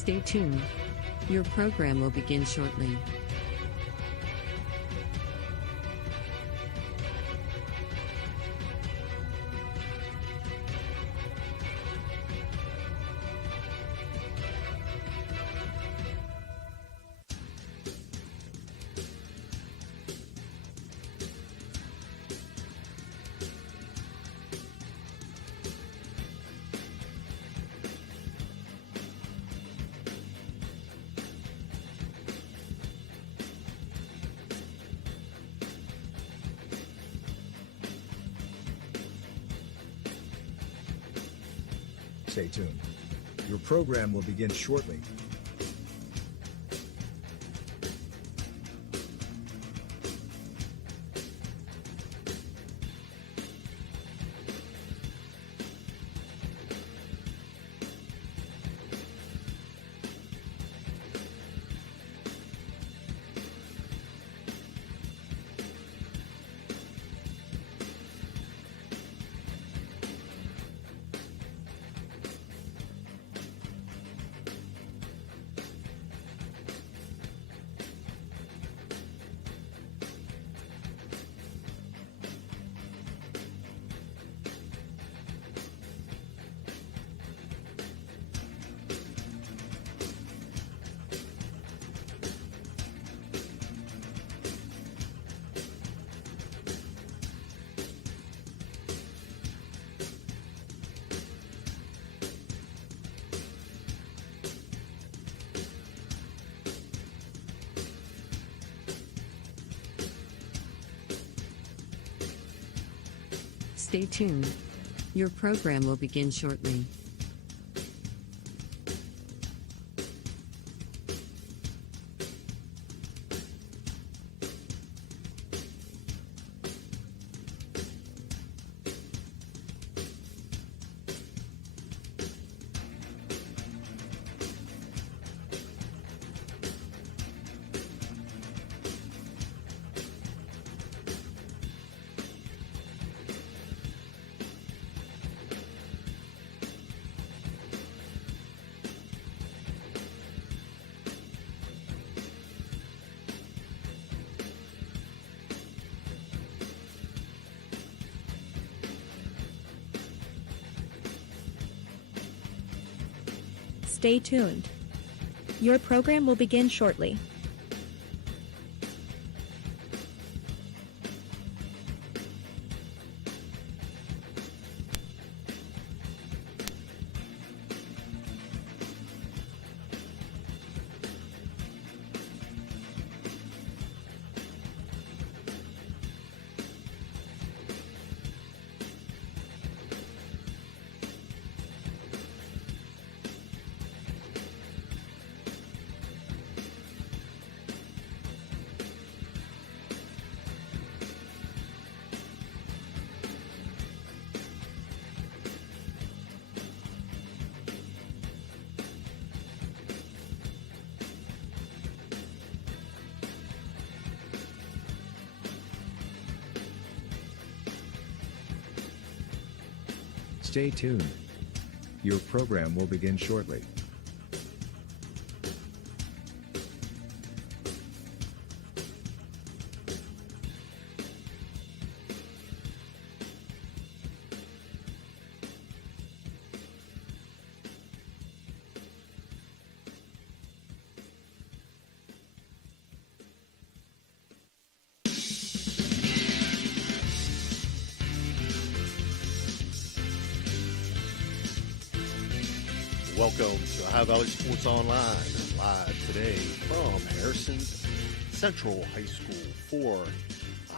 Stay tuned. Your program will begin shortly. Stay tuned. Your program will begin shortly. Stay tuned. Your program will begin shortly. Stay tuned. Your program will begin shortly. Stay tuned. Your program will begin shortly. Welcome to Ohio Valley Sports Online, live today from Harrison Central High School for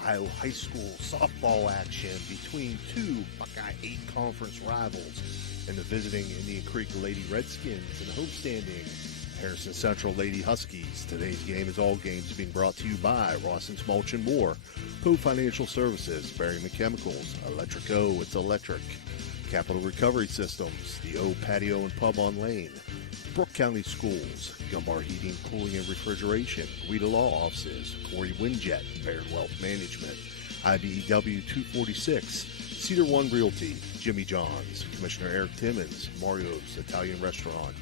Ohio High School softball action between two Buckeye 8 conference rivals and the visiting Indian Creek Lady Redskins and the homestanding Harrison Central Lady Huskies. Today's game is all games being brought to you by Rawson's Mulch and More, Poe Financial Services, Berryman Chemicals, Electric O, it's electric. Capital Recovery Systems, the O Patio and Pub on Lane, Brooke County Schools, Gumbar Heating, Cooling, and Refrigeration, Rita Law Offices, Corey Windjet, Baird Wealth Management, IBEW 246, Cedar One Realty, Jimmy John's, Commissioner Eric Timmons, Mario's Italian Restaurant,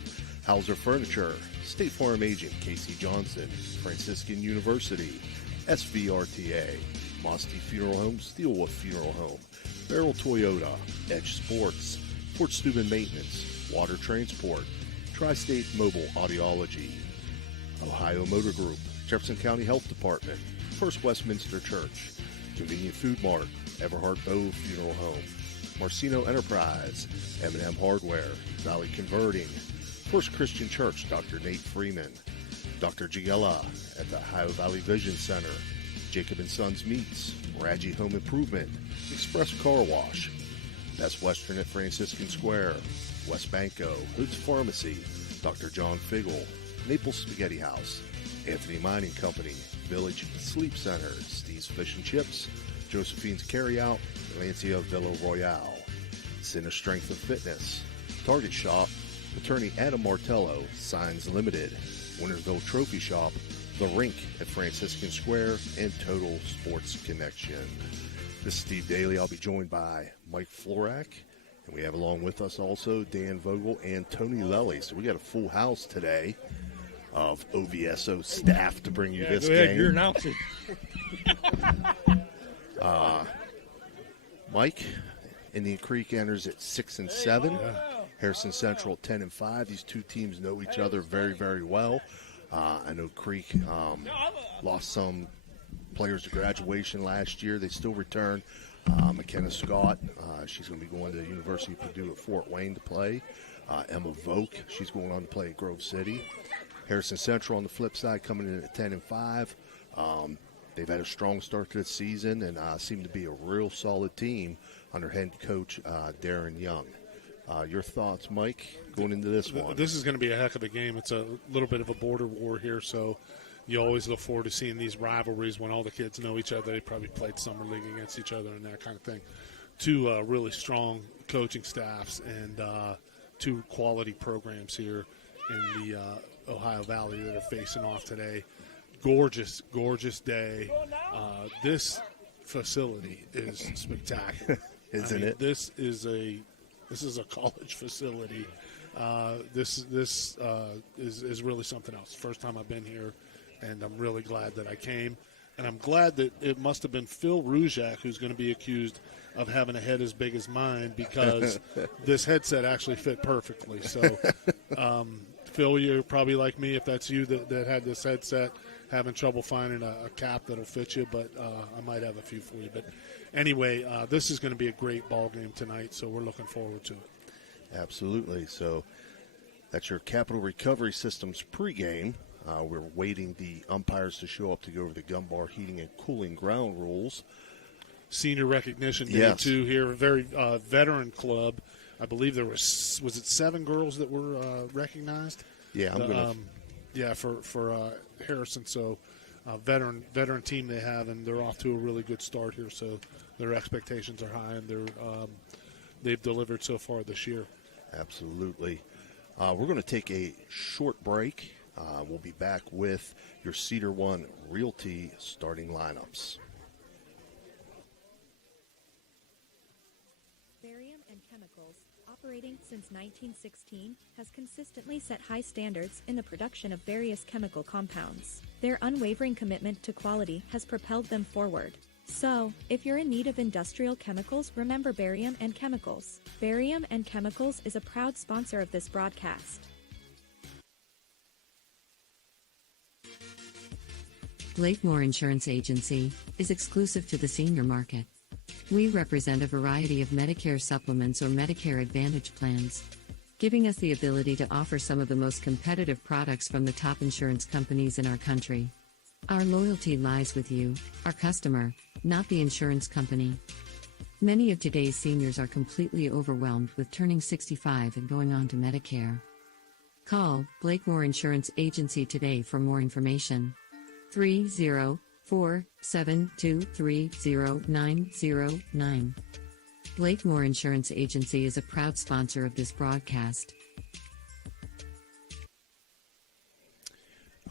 Hauser Furniture, State Farm Agent Casey Johnson, Franciscan University, SVRTA, Mosty Funeral Home, Steelwolf Funeral Home, Barrel Toyota, Edge Sports, Fort Steuben Maintenance, Water Transport, Tri-State Mobile Audiology, Ohio Motor Group, Jefferson County Health Department, First Westminster Church, Convenient Food Mart, Everhart Bow Funeral Home, Marcino Enterprise, M&M Hardware, Valley Converting, First Christian Church, Dr. Nate Freeman, Dr. Giella at the Ohio Valley Vision Center, Jacob & Sons Meats, Raggi Home Improvement, Express Car Wash, Best Western at Franciscan Square, West Banco, Hoods Pharmacy, Dr. John Figgle, Naples Spaghetti House, Anthony Mining Company, Village Sleep Center, Steve's Fish and Chips, Josephine's Carryout, Lancia Villa Royale, Center Strength and Fitness, Target Shop, Attorney Adam Martello, Signs Limited, Wintersville Trophy Shop, The Rink at Franciscan Square, and Total Sports Connection. This is Steve Daly. I'll be joined by Mike Florak, and we have along with us also Dan Vogel and Tony Lelly. So we got a full house today of OVSO staff to bring you this go ahead, game. you're announcing. Mike, Indian Creek enters at 6-7. Harrison Central 10-5. These two teams know each other very, very well. I know Creek lost some players to graduation last year. They still return. McKenna Scott, she's going to be going to the University of Purdue at Fort Wayne to play. Emma Voke, she's going on to play at Grove City. Harrison Central on the flip side coming in at 10-5. They've had a strong start to the season and seem to be a real solid team under head coach Darren Young. Your thoughts, Mike, going into this one? This is going to be a heck of a game. It's a little bit of a border war here, so you always look forward to seeing these rivalries when all the kids know each other. They probably played summer league against each other and that kind of thing. Two really strong coaching staffs and two quality programs here in the Ohio Valley that are facing off today. Gorgeous, gorgeous day. This facility is spectacular. Isn't it? This is a college facility. This is really something else. First time I've been here, and I'm really glad that I came. And I'm glad that it must have been Phil Ruzak who's going to be accused of having a head as big as mine, because this headset actually fit perfectly. So, Phil, you're probably like me, if that's you that had this headset, having trouble finding a cap that'll fit you, but I might have a few for you. But anyway, this is going to be a great ball game tonight, so we're looking forward to it. Absolutely. So that's your Capital Recovery Systems pregame. We're waiting the umpires to show up to go over the gun bar heating and cooling ground rules. Senior recognition day, Yes. too, here. A very veteran club. I believe there was it 7 girls that were recognized? Yeah, I'm going to. For Harrison. So veteran team they have, and they're off to a really good start here. So their expectations are high, and they've delivered so far this year. Absolutely. We're going to take a short break. We'll be back with your Cedar One Realty starting lineups. Barium and Chemicals, operating since 1916, has consistently set high standards in the production of various chemical compounds. Their unwavering commitment to quality has propelled them forward. So, if you're in need of industrial chemicals, remember Barium and Chemicals. Barium and Chemicals is a proud sponsor of this broadcast. Blakemore Insurance Agency is exclusive to the senior market. We represent a variety of Medicare supplements or Medicare Advantage plans, giving us the ability to offer some of the most competitive products from the top insurance companies in our country. Our loyalty lies with you, our customer, not the insurance company. Many of today's seniors are completely overwhelmed with turning 65 and going on to Medicare. Call Blakemore Insurance Agency today for more information. 304-723-0909. Blakemore Insurance Agency is a proud sponsor of this broadcast.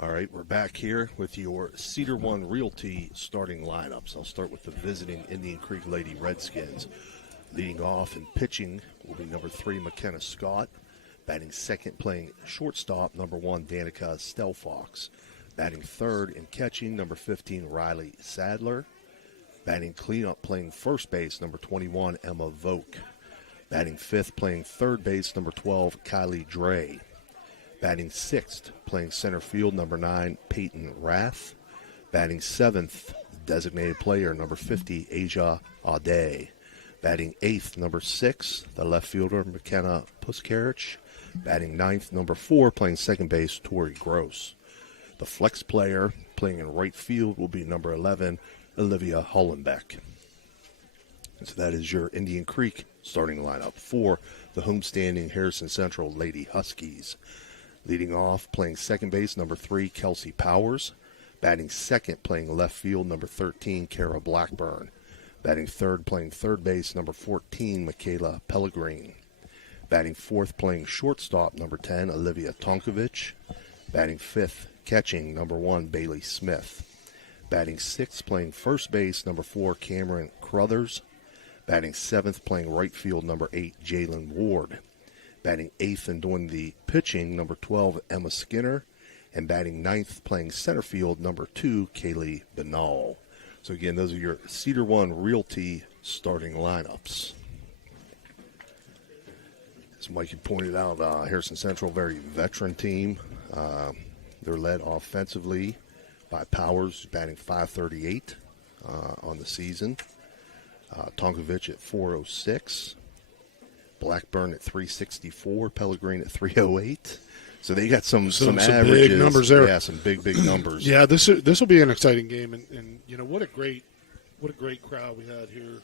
All right, we're back here with your Cedar One Realty starting lineups. I'll start with the visiting Indian Creek Lady Redskins. Leading off and pitching will be number 3, McKenna Scott. Batting second, playing shortstop, number 1, Danica Stelfox. Batting third and catching, number 15, Riley Sadler. Batting cleanup, playing first base, number 21, Emma Voke. Batting fifth, playing third base, number 12, Kylie Dre. Batting sixth, playing center field, number 9, Peyton Rath. Batting seventh, designated player, number 50, Asia Ade. Batting eighth, number 6, the left fielder, McKenna Puskarich. Batting ninth, number 4, playing second base, Tori Gross. The flex player playing in right field will be number 11, Olivia Hollenbeck. So that is your Indian Creek starting lineup for the homestanding Harrison Central Lady Huskies. Leading off, playing second base, number 3, Kelsey Powers. Batting second, playing left field, number 13, Kara Blackburn. Batting third, playing third base, number 14, Michaela Pellegrin. Batting fourth, playing shortstop, number 10, Olivia Tonkovich. Batting fifth, catching, number 1, Bailey Smith. Batting sixth, playing first base, number 4, Cameron Crothers. Batting seventh, playing right field, number 8, Jalen Ward. Batting eighth and doing the pitching, number 12, Emma Skinner. And batting ninth, playing center field, number 2, Kaylee Benall. So again, those are your Cedar One Realty starting lineups. As Mike had pointed out, Harrison Central, very veteran team. They're led offensively by Powers, batting .538 on the season. Tonkovich at .406. Blackburn at .364. Pellegrin at .308. So they got some averages. Big numbers there. Yeah, some big numbers. Yeah, this will be an exciting game, and you know what a great crowd we had here,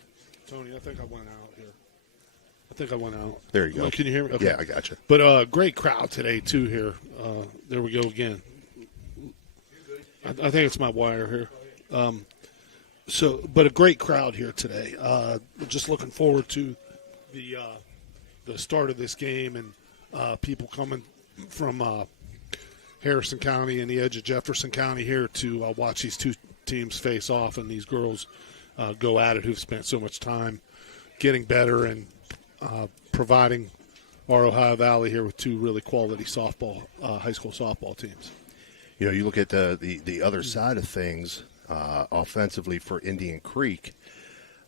Tony. I think I went out. There you go. Can you hear me? Okay. Yeah, I got you. But great crowd today too here. There we go again. I think it's my wire here. But a great crowd here today. Just looking forward to the start of this game and people coming from Harrison County and the edge of Jefferson County here to watch these two teams face off and these girls go at it who've spent so much time getting better and providing our Ohio Valley here with two really quality high school softball teams. You know, you look at the other side of things offensively for Indian Creek.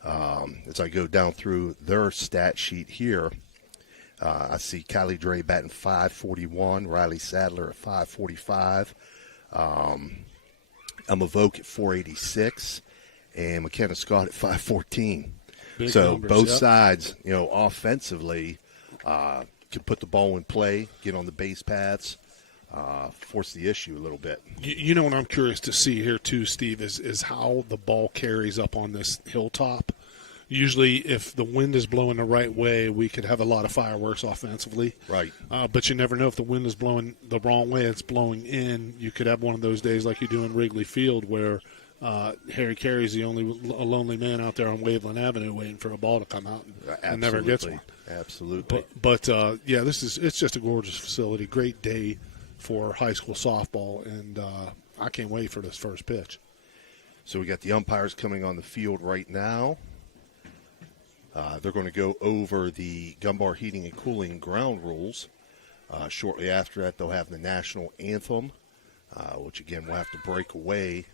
As I go down through their stat sheet here, I see Kylie Dre batting .541, Riley Sadler at .545, Emma Voke at .486, and McKenna Scott at .514. Big so numbers, both yep. sides, you know, offensively can put the ball in play, get on the base paths, force the issue a little bit. You know what I'm curious to see here too, Steve, is how the ball carries up on this hilltop. Usually if the wind is blowing the right way, we could have a lot of fireworks offensively. Right. But you never know if the wind is blowing the wrong way, it's blowing in. You could have one of those days like you do in Wrigley Field where Harry Carey's a lonely man out there on Waveland Avenue waiting for a ball to come out and never gets one. Absolutely. But yeah, it's just a gorgeous facility. Great day for high school softball, and I can't wait for this first pitch. So we got the umpires coming on the field right now. They're going to go over the Gunbar Heating and Cooling ground rules. Shortly after that, they'll have the national anthem, which, again, we'll have to break away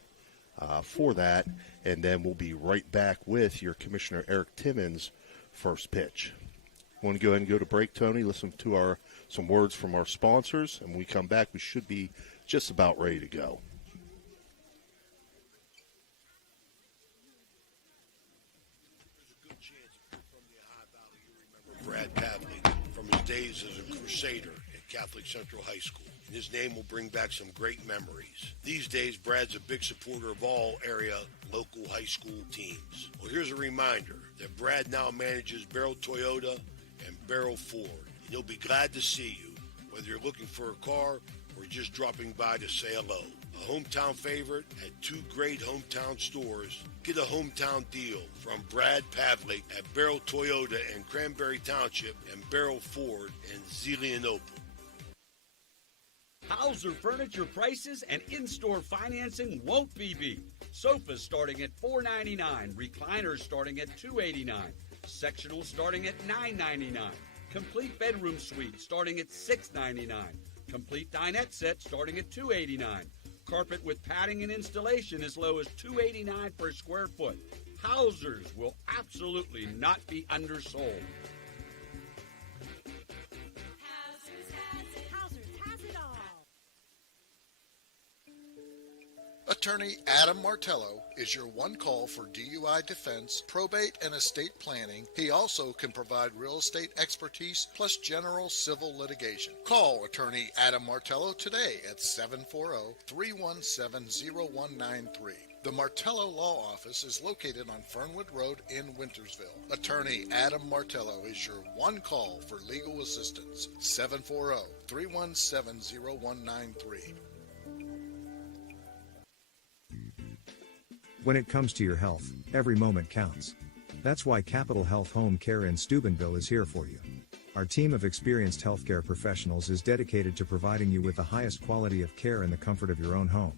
for that. And then we'll be right back with your Commissioner Eric Timmons' first pitch. Want to go ahead and go to break, Tony, listen to some words from our sponsors. And when we come back, we should be just about ready to go. Brad Pavlik from his days as a crusader at Catholic Central High School. His name will bring back some great memories. These days, Brad's a big supporter of all area local high school teams. Well, here's a reminder that Brad now manages Barrel Toyota and Barrel Ford. He'll be glad to see you, whether you're looking for a car or just dropping by to say hello. A hometown favorite at two great hometown stores. Get a hometown deal from Brad Pavlik at Barrel Toyota in Cranberry Township and Barrel Ford in Zelienople. Hauser Furniture prices and in-store financing won't be beat. Sofas starting at $4.99, recliners starting at $2.89, sectionals starting at $9.99. Complete bedroom suite starting at $6.99. Complete dinette set starting at $2.89. Carpet with padding and installation as low as $2.89 per square foot. Housers will absolutely not be undersold. Attorney Adam Martello is your one call for DUI defense, probate, and estate planning. He also can provide real estate expertise plus general civil litigation. Call Attorney Adam Martello today at 740-317-0193. The Martello Law Office is located on Fernwood Road in Wintersville. Attorney Adam Martello is your one call for legal assistance. 740-317-0193. When it comes to your health, every moment counts. That's why Capital Health Home Care in Steubenville is here for you. Our team of experienced healthcare professionals is dedicated to providing you with the highest quality of care in the comfort of your own home.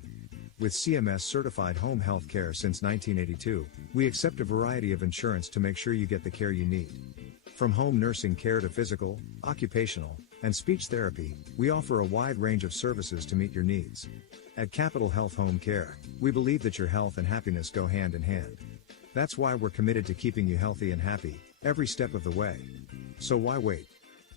With CMS certified home health care since 1982, we accept a variety of insurance to make sure you get the care you need. From home nursing care to physical, occupational, and speech therapy, we offer a wide range of services to meet your needs. At Capital Health Home Care, we believe that your health and happiness go hand in hand. That's why we're committed to keeping you healthy and happy, every step of the way. So why wait?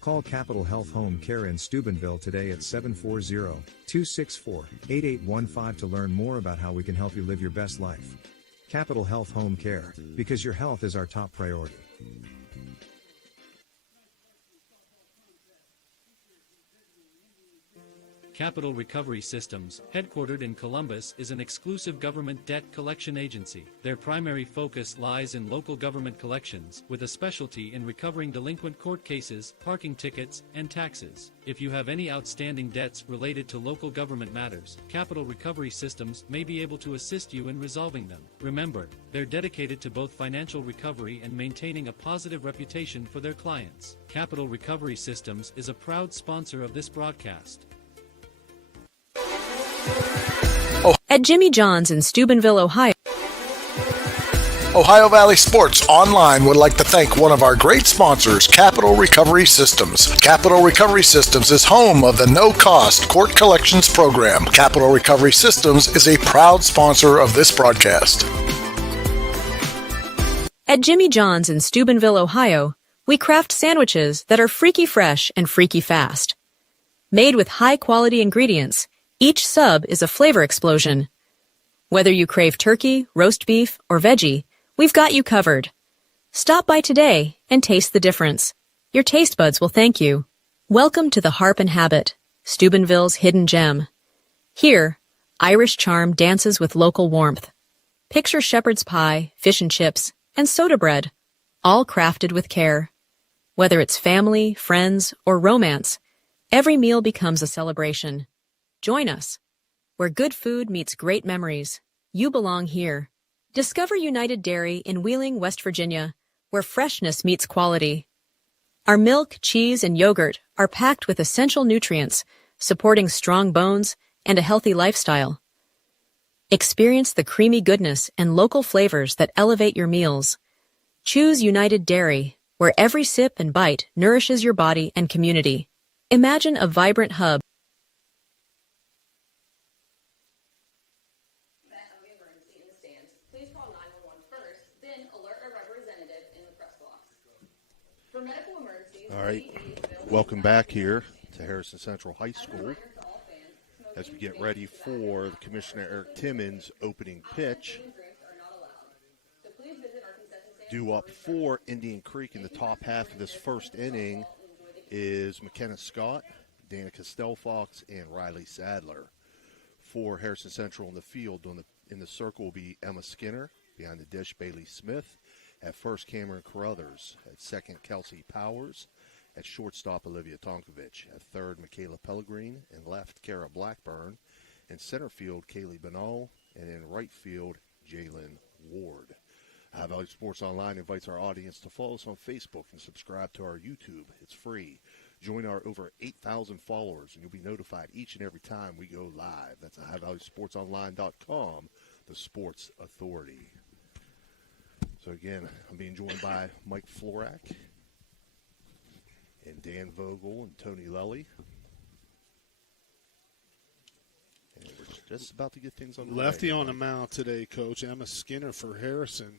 Call Capital Health Home Care in Steubenville today at 740-264-8815 to learn more about how we can help you live your best life. Capital Health Home Care, because your health is our top priority. Capital Recovery Systems, headquartered in Columbus, is an exclusive government debt collection agency. Their primary focus lies in local government collections, with a specialty in recovering delinquent court cases, parking tickets, and taxes. If you have any outstanding debts related to local government matters, Capital Recovery Systems may be able to assist you in resolving them. Remember, they're dedicated to both financial recovery and maintaining a positive reputation for their clients. Capital Recovery Systems is a proud sponsor of this broadcast. At Jimmy John's in Steubenville, Ohio. Ohio Valley Sports Online would like to thank one of our great sponsors, Capital Recovery Systems. Capital Recovery Systems is home of the no-cost court collections program. Capital Recovery Systems is a proud sponsor of this broadcast. At Jimmy John's in Steubenville, Ohio, we craft sandwiches that are freaky fresh and freaky fast. Made with high-quality ingredients, each sub is a flavor explosion. Whether you crave turkey, roast beef, or veggie, we've got you covered. Stop by today and taste the difference. Your taste buds will thank you. Welcome to the Harp and Habit, Steubenville's hidden gem. Here, Irish charm dances with local warmth. Picture shepherd's pie, fish and chips, and soda bread, all crafted with care. Whether it's family, friends, or romance, every meal becomes a celebration. Join us, where good food meets great memories. You belong here. Discover United Dairy in Wheeling, West Virginia, where freshness meets quality. Our milk, cheese, and yogurt are packed with essential nutrients, supporting strong bones and a healthy lifestyle. Experience the creamy goodness and local flavors that elevate your meals. Choose United Dairy, where every sip and bite nourishes your body and community. Imagine a vibrant hub. All right, welcome back here to Harrison Central High School as we get ready for the Commissioner Eric Timmons opening pitch. Due up for Indian Creek in the top half of this first inning is McKenna Scott, Danica Stelfox, and Riley Sadler. For Harrison Central in the field, in the circle will be Emma Skinner, behind the dish Bailey Smith, at first Cameron Carruthers, at second Kelsey Powers, at shortstop Olivia Tonkovich, at third Michaela Pellegrin, and left Kara Blackburn, in center field Kaylee Banal, and in right field Jalen Ward. High Valley Sports Online invites our audience to follow us on Facebook and subscribe to our YouTube. It's free. Join our over 8,000 followers, and you'll be notified each and every time we go live. That's at highvalleysportsonline.com, the sports authority. So again, I'm being joined by Mike Florak and Dan Vogel and Tony Lelly. And we're just about to get things underway. Lefty on the mound today, Coach. Emma Skinner for Harrison.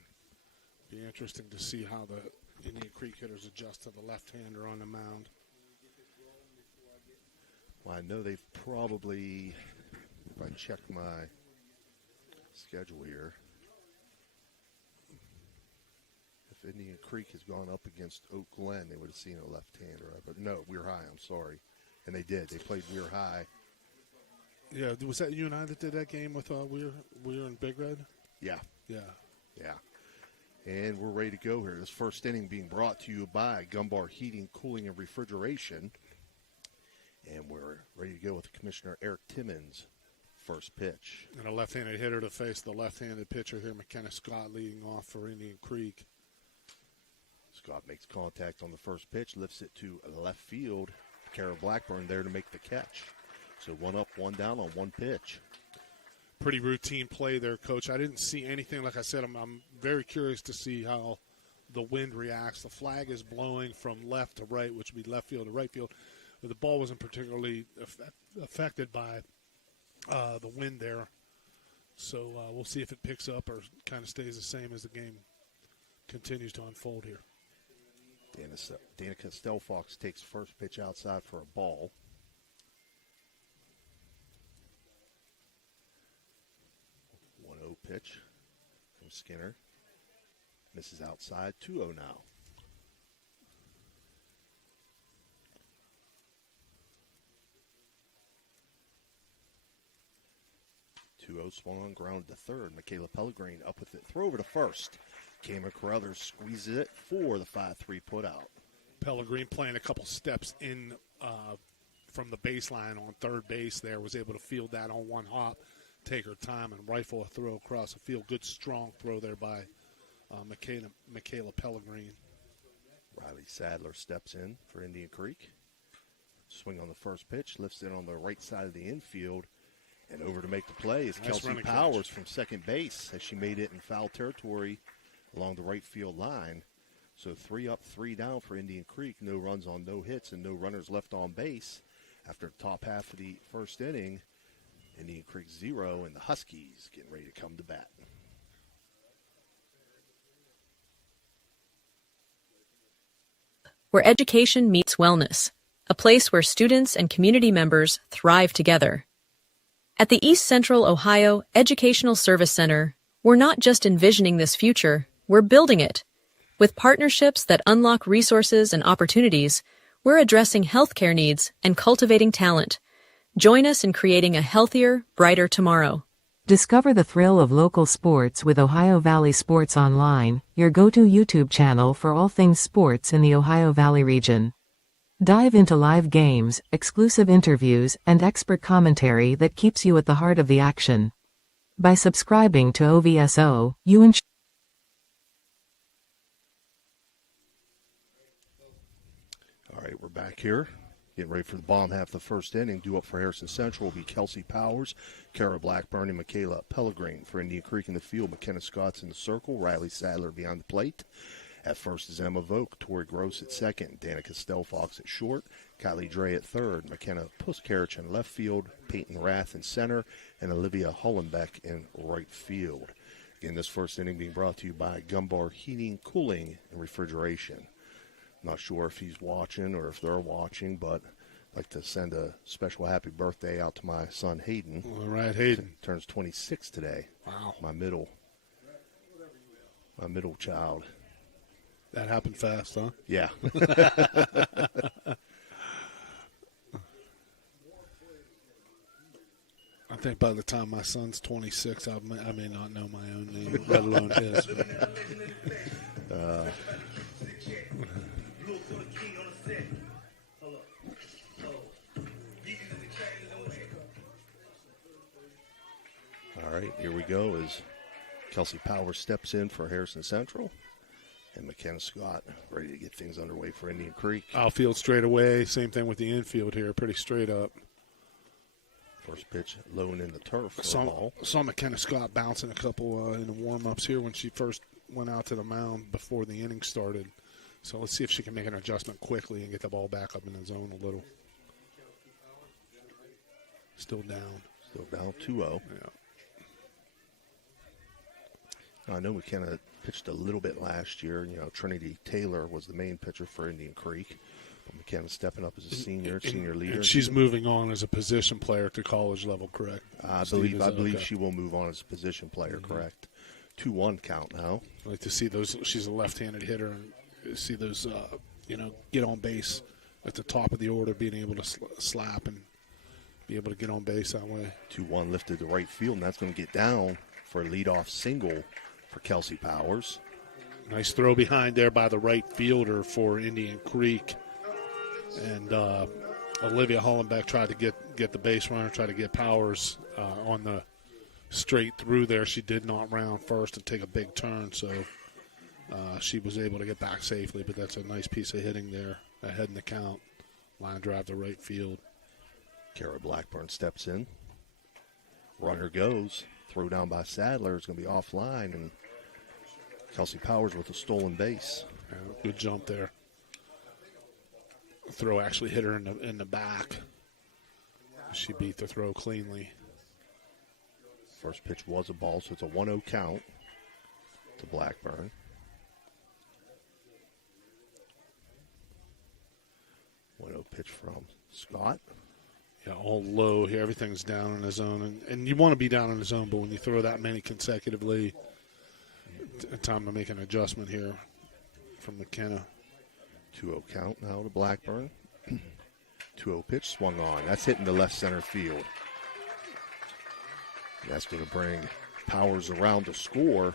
Be interesting to see how the Indian Creek hitters adjust to the left-hander on the mound. Well, I know they've probably, if I check my schedule here, if Indian Creek has gone up against Oak Glen, they would have seen a left-hander. But no, Weir High, I'm sorry. And they did. They played Weir High. Yeah, was that you and I that did that game with Weir and Big Red? Yeah. Yeah. Yeah. And we're ready to go here. This first inning being brought to you by Gumbar Heating, Cooling, and Refrigeration. And we're ready to go with Commissioner Eric Timmons. First pitch. And a left-handed hitter to face the left-handed pitcher here, McKenna Scott, leading off for Indian Creek. Scott makes contact on the first pitch, lifts it to left field. Kara Blackburn there to make the catch. So 1 up, 1 down on 1 pitch. Pretty routine play there, Coach. I didn't see anything. Like I said, I'm very curious to see how the wind reacts. The flag is blowing from left to right, which would be left field to right field. But the ball wasn't particularly affected by the wind there. So we'll see if it picks up or kind of stays the same as the game continues to unfold here. Danica Stelfox takes first pitch outside for a ball. Pitch from Skinner. Misses outside. 2-0 now. Swung on, ground to third. Michaela Pellegrini up with it. Throw over to first. Cameron Carruthers squeezes it for the 5-3 putout. Pellegrini playing a couple steps in from the baseline on third base there. Was able to field that on one hop. Take her time and rifle a throw across the field. Good, strong throw there by Michaela Pellegrini. Riley Sadler steps in for Indian Creek. Swing on the first pitch, lifts it on the right side of the infield, and over to make the play is Nice Kelsey Powers from second base as she made it in foul territory along the right field line. So 3 up, 3 down for Indian Creek. No runs on no hits and no runners left on base after the top half of the first inning. Indian Creek 0, and the Huskies getting ready to come to bat. Where education meets wellness, a place where students and community members thrive together. At the East Central Ohio Educational Service Center, we're not just envisioning this future, we're building it. With partnerships that unlock resources and opportunities, we're addressing healthcare needs and cultivating talent. Join us in creating a healthier, brighter tomorrow. Discover the thrill of local sports with Ohio Valley Sports Online, your go-to YouTube channel for all things sports in the Ohio Valley region. Dive into live games, exclusive interviews, and expert commentary that keeps you at the heart of the action. By subscribing to OVSO, you ensure All right, we're back here. Getting ready for the bottom half of the first inning. Due up for Harrison Central will be Kelsey Powers, Kara Blackburn, and Michaela Pellegrini. For Indian Creek in the field, McKenna Scott's in the circle, Riley Sadler behind the plate. At first is Emma Vogt, Tori Gross at second, Danica Stelfox at short, Kylie Dre at third, McKenna Puskarich in left field, Peyton Rath in center, and Olivia Hollenbeck in right field. Again, this first inning being brought to you by Gumbar Heating, Cooling, and Refrigeration. Not sure if he's watching or if they're watching, but I'd like to send a special happy birthday out to my son Hayden. All right, Hayden. Turns 26 today. Wow. My middle child. That happened fast, huh? Yeah. I think by the time my son's 26, I may not know my own name, let alone his. All right, here we go as Kelsey Powers steps in for Harrison Central. And McKenna Scott ready to get things underway for Indian Creek. Outfield straight away. Same thing with the infield here. Pretty straight up. First pitch low and in the turf for a ball. Saw McKenna Scott bouncing a couple in the warm-ups here when she first went out to the mound before the inning started. So let's see if she can make an adjustment quickly and get the ball back up in the zone a little. Still down. Still down 2-0. Yeah. I know McKenna pitched a little bit last year. You know, Trinity Taylor was the main pitcher for Indian Creek. But McKenna's stepping up as a senior leader. And she's moving on as a position player to college level, correct? I believe she will move on as a position player, correct. 2-1 count now. I like to see those. She's a left-handed hitter, and see those, get on base at the top of the order, being able to slap and be able to get on base that way. 2-1 lifted to right field, and that's going to get down for a leadoff single for Kelsey Powers. Nice throw behind there by the right fielder for Indian Creek. And Olivia Hollenbeck tried to get the base runner, tried to get Powers on the straight through there. She did not round first and take a big turn, so she was able to get back safely. But that's a nice piece of hitting there, ahead in the count. Line drive to right field. Kara Blackburn steps in. Runner goes. Throw down by Sadler is going to be offline, and Kelsey Powers with a stolen base. Yeah, good jump there. Throw actually hit her in the back. She beat the throw cleanly. First pitch was a ball, so it's a 1-0 count to Blackburn. Pitch from Scott. Yeah, all low here. Everything's down in the zone. And you want to be down in the zone, but when you throw that many consecutively, time to make an adjustment here from McKenna. 2-0 count now to Blackburn. 2-0 pitch swung on. That's hitting the left center field. That's going to bring Powers around to score.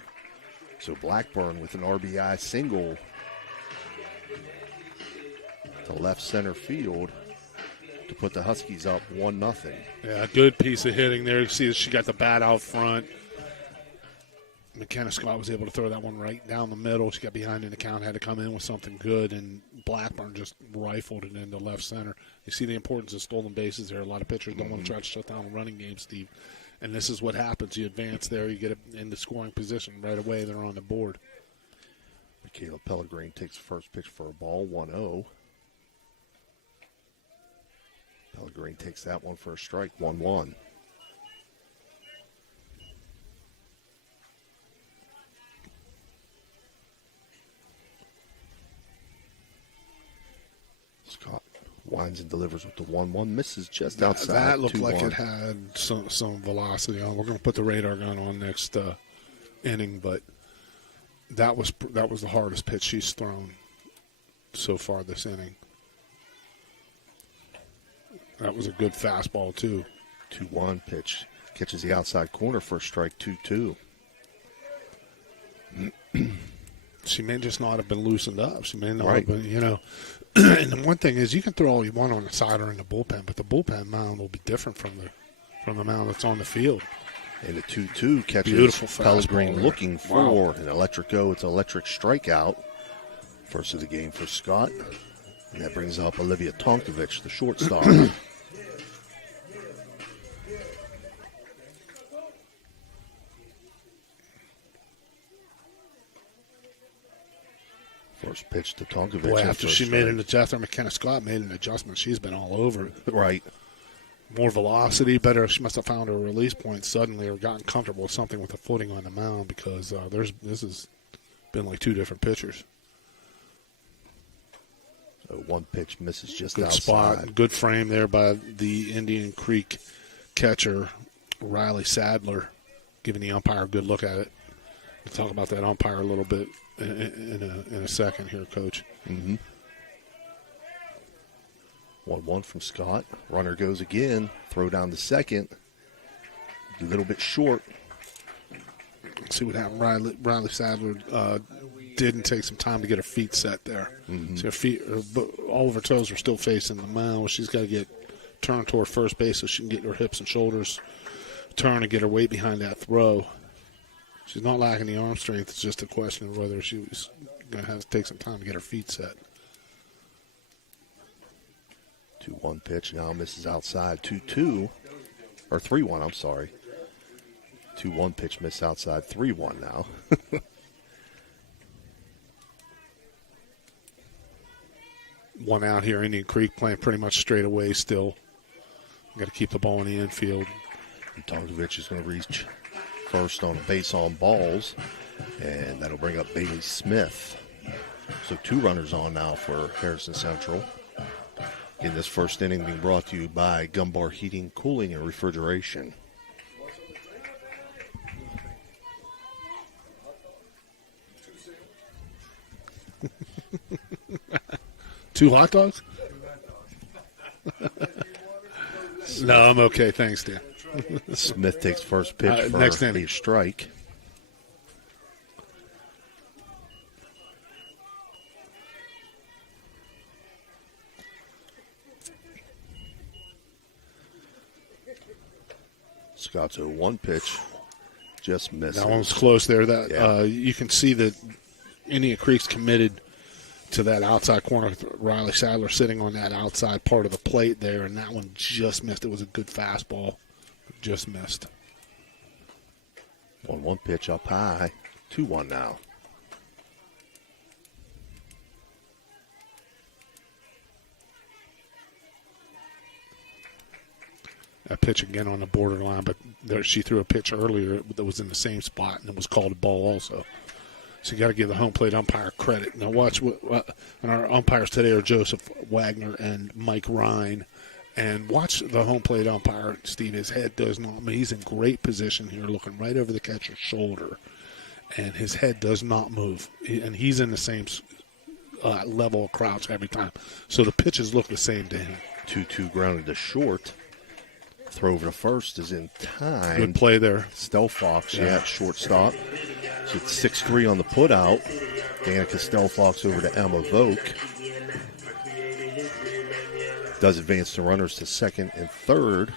So Blackburn with an RBI single to left center field to put the Huskies up 1-0. Yeah, good piece of hitting there. You see she got the bat out front. McKenna Scott was able to throw that one right down the middle. She got behind in the count, had to come in with something good, and Blackburn just rifled it into left center. You see the importance of stolen bases there. A lot of pitchers don't want to try to shut down a running game, Steve. And this is what happens. You advance there, you get it into scoring position right away. They're on the board. Michaela Pellegrin takes the first pitch for a ball, 1-0. Pellegrin takes that one for a strike, 1-1. Scott winds and delivers with the 1-1. Misses just outside. That looked 2-1. like it had some velocity on. We're going to put the radar gun on next inning, but that was the hardest pitch she's thrown so far this inning. That was a good fastball, too. 2-1 pitch. Catches the outside corner for a strike, 2-2. She may just not have been loosened up. She may not Right. have been, And the one thing is, you can throw all you want on the side or in the bullpen, but the bullpen mound will be different from the mound that's on the field. And the 2-2 catches Beautiful fastball Pellegrin there. looking for an electric go. It's an electric strikeout. First of the game for Scott. And that brings up Olivia Tonkovich, the shortstop. First pitch to Tonkovich. Boy, after she made an adjustment, McKenna Scott made an adjustment. She's been all over it. Right. More velocity, better. She must have found her release point suddenly or gotten comfortable with something with the footing on the mound because this has been like two different pitchers. So one pitch misses just Good outside. spot, good frame there by the Indian Creek catcher, Riley Sadler, giving the umpire a good look at it. We'll talk about that umpire a little bit in a second here, Coach. Mm-hmm. 1-1 from Scott. Runner goes again. Throw down to second. A little bit short. See what happened. Riley Sadler didn't take some time to get her feet set there. Mm-hmm. So her feet, all of her toes are still facing the mound. She's got to get turned toward first base so she can get her hips and shoulders turned and get her weight behind that throw. She's not lacking the arm strength. It's just a question of whether she was going to have to take some time to get her feet set. 2-1 pitch now misses outside. 2-2, or 3-1, I'm sorry. 2-1 pitch missed outside. 3-1 now. one out here. Indian Creek playing pretty much straight away still. Got to keep the ball in the infield. Tonkovich is going to reach first on base on balls, and that'll bring up Bailey Smith. So 2 runners on now for Harrison Central. In this first inning being brought to you by Gumbar Heating, Cooling, and Refrigeration. Two hot dogs? No, I'm okay. Thanks, Dan. Smith takes first pitch for next a inning. strike. Scott's 0-1 pitch. Just missed. That one was close there. Yeah. You can see that Indian Creek's committed to that outside corner. Riley Sadler sitting on that outside part of the plate there, and that one just missed. It was a good fastball. Just missed. 1-1 pitch up high. 2-1 now. That pitch again on the borderline, but she threw a pitch earlier that was in the same spot, and it was called a ball also. So you got to give the home plate umpire credit. Now watch and our umpires today are Joseph Wagner and Mike Ryan. And watch the home plate umpire, Steve. His head does not move. He's in great position here, looking right over the catcher's shoulder, and his head does not move. And he's in the same level of crouch every time. So the pitches look the same to him. 2-2 grounded to short. Throw over to first is in time. Good play there. Stelfox, shortstop. So it's 6-3 on the putout. Danica Stelfox over to Emma Voke. Does advance the runners to second and third.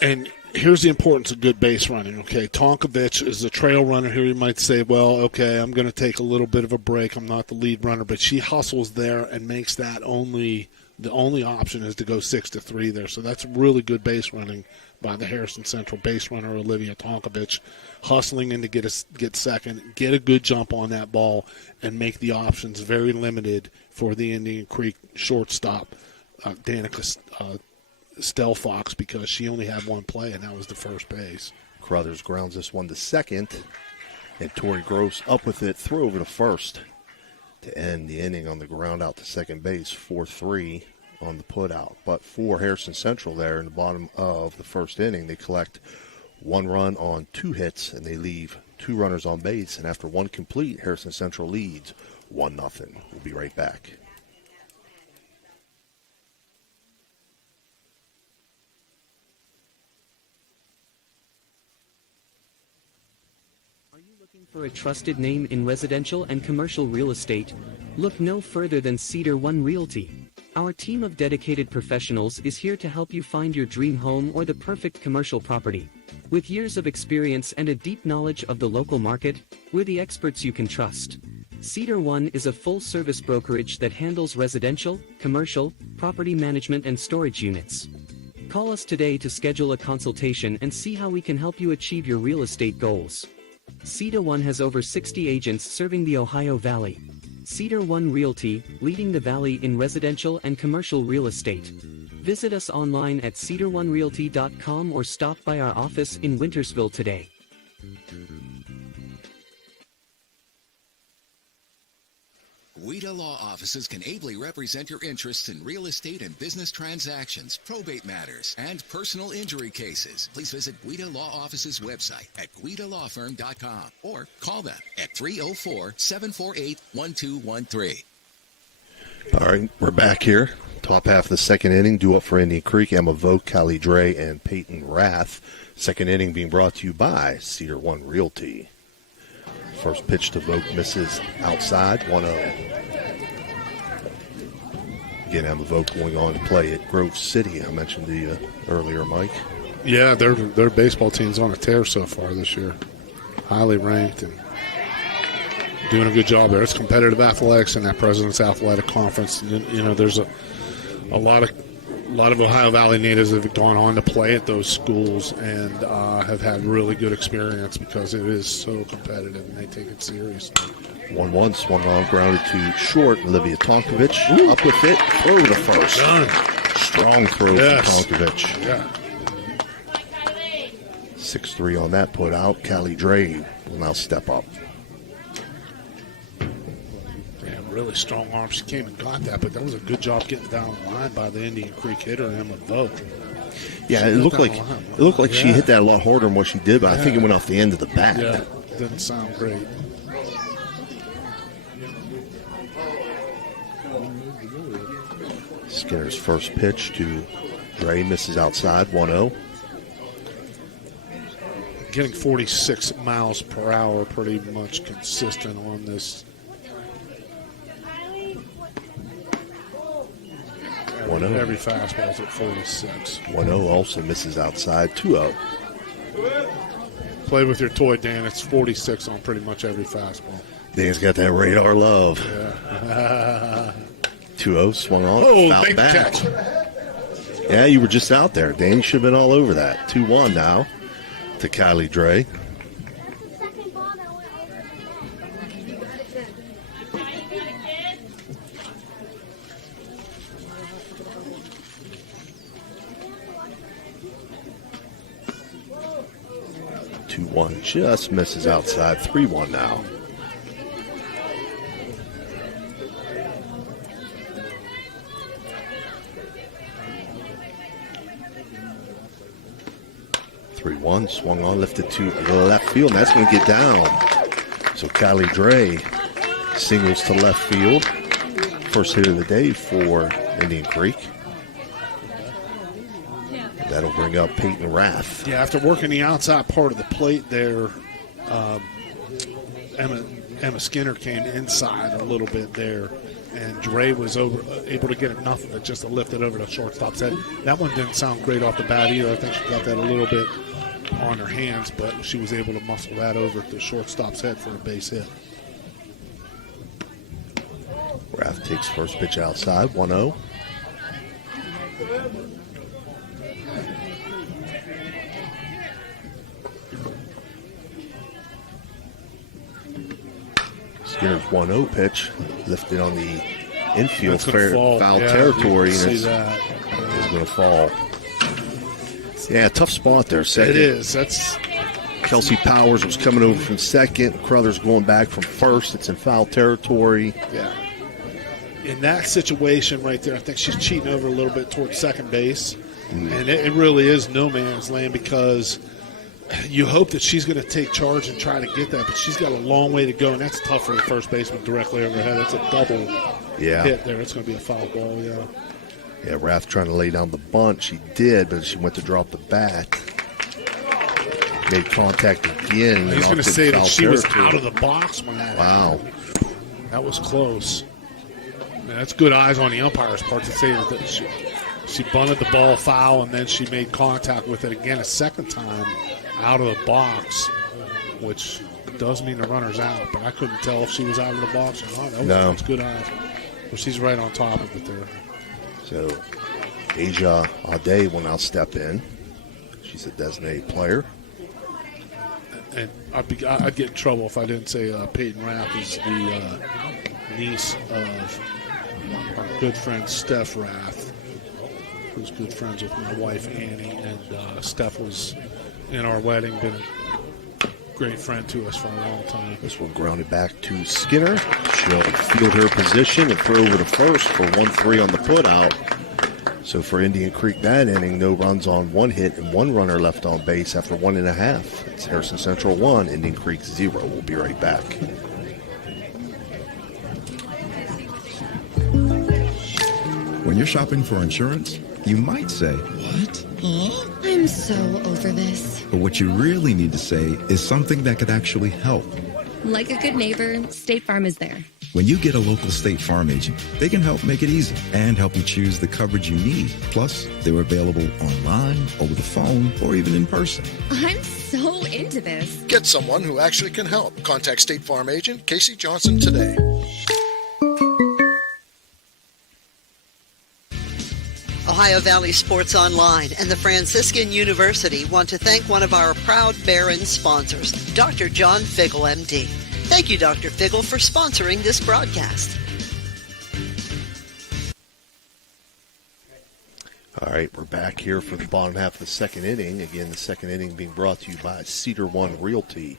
And here's the importance of good base running, okay? Tonkovich is the trail runner here. You might say, well, okay, I'm going to take a little bit of a break. I'm not the lead runner. But she hustles there and makes that the only option is to go 6-3 there. So that's really good base running by the Harrison Central base runner, Olivia Tonkovich, hustling in to get second, get a good jump on that ball, and make the options very limited for the Indian Creek shortstop, Danica Stelfox, because she only had one play, and that was the first base. Crothers grounds this one to second, and Tori Gross up with it, throw over to first to end the inning on the ground out to second base, 4-3 on the putout. But for Harrison Central there in the bottom of the first inning, they collect 1 run on 2 hits, and they leave 2 runners on base. And after 1 complete, Harrison Central leads 1-0. We'll be right back. For a trusted name in residential and commercial real estate, look no further than Cedar One Realty. Our team of dedicated professionals is here to help you find your dream home or the perfect commercial property. With years of experience and a deep knowledge of the local market, we're the experts you can trust. Cedar One is a full-service brokerage that handles residential, commercial, property management and storage units. Call us today to schedule a consultation and see how we can help you achieve your real estate goals. Cedar One has over 60 agents serving the Ohio Valley. Cedar One Realty, leading the Valley in residential and commercial real estate. Visit us online at cedaronerealty.com or stop by our office in Wintersville today. WIDA Law Offices can ably represent your interests in real estate and business transactions, probate matters, and personal injury cases. Please visit WIDA Law Offices' website at guidalawfirm.com or call them at 304-748-1213. All right, we're back here. Top half of the second inning, due up for Indian Creek, Emma Vogt, Callie Dre, and Peyton Rath. Second inning being brought to you by Cedar One Realty. First pitch to Vogt misses outside, 1-0. Again, Emma Vogt going on to play at Grove City. I mentioned to you earlier, Mike. Yeah, their baseball team's on a tear so far this year. Highly ranked and doing a good job there. It's competitive athletics in that President's Athletic Conference. You know, there's a lot of Ohio Valley natives that have gone on to play at those schools and have had really good experience because it is so competitive and they take it seriously. 1-1 swung on, grounded to short. Olivia Tonkovic up with it, throw to first. Done. Strong throw from Tonkovic. Yeah. 6-3 on that put out. Callie Dre will now step up. Man, really strong arm. She came and got that, but that was a good job getting down the line by the Indian Creek hitter, Emma Vogt. Yeah, it looked like she hit that a lot harder than what she did, but I think it went off the end of the bat. Yeah, didn't sound great. Skinner's first pitch to Dre misses outside, 1-0. Getting 46 miles per hour, pretty much consistent on this. 1-0. Every fastball's at 46. 1-0 also misses outside, 2-0. Play with your toy, Dan. It's 46 on pretty much every fastball. Dan's got that radar love. Yeah. 2-0 swung on, foul big back. catch. Yeah, you were just out there. Dan, you should have been all over that. 2-1 now to Kylie Dre. Just misses outside. 3-1 now. Swung on, lifted to the left field, and that's going to get down. So Kylie Dre singles to left field. First hit of the day for Indian Creek. That'll bring up Peyton Rath. Yeah, after working the outside part of the plate there, Emma Skinner came inside a little bit there, and Dre was able to get it nothing but just to lift it over the shortstop's head. That one didn't sound great off the bat either. I think she got that a little bit on her hands, but she was able to muscle that over to the shortstop's head for a base hit. Rath takes first pitch outside, 1-0. Skinner's 1-0 pitch, lifted on the infield, foul territory, and it's going to fall. Yeah, tough spot there. Second. It is. That's Kelsey Powers was coming over from second. Crothers going back from first. It's in foul territory. Yeah. In that situation right there, I think she's cheating over a little bit towards second base. And it really is no man's land, because you hope that she's going to take charge and try to get that, but she's got a long way to go, and that's tough for the first baseman directly overhead. It's a double hit there. It's going to be a foul ball, Yeah, Rath trying to lay down the bunt. She did, but she went to drop the bat. Made contact again. I was going to say that she was out of the box when that happened. That was close. Man, that's good eyes on the umpire's part to say that she bunted the ball foul, and then she made contact with it again a second time out of the box, which does mean the runner's out, but I couldn't tell if she was out of the box or not. That was good eyes. But she's right on top of it there. So Asia Ade will now step in. She's a designated player. And I'd get in trouble if I didn't say Peyton Rath is the niece of our good friend Steph Rath, who's good friends with my wife Annie, and Steph was in our wedding, been a great friend to us for a long time. This one grounded back to Skinner. She'll field her position and throw over to first for 1-3 on the put out. So for Indian Creek that inning, no runs on one hit and one runner left on base after 1.5. It's Harrison Central 1, Indian Creek 0. We'll be right back. When you're shopping for insurance, you might say, "What? Huh? I'm so over this." But what you really need to say is something that could actually help. Like a good neighbor, State Farm is there. When you get a local State Farm agent, they can help make it easy and help you choose the coverage you need. Plus, they're available online, over the phone, or even in person. I'm so into this. Get someone who actually can help. Contact State Farm agent Casey Johnson today. Ohio Valley Sports Online and the Franciscan University want to thank one of our proud Barron sponsors, Dr. John Figgle, MD. Thank you, Dr. Figgle, for sponsoring this broadcast. All right, we're back here for the bottom half of the second inning. Again, the second inning being brought to you by Cedar One Realty.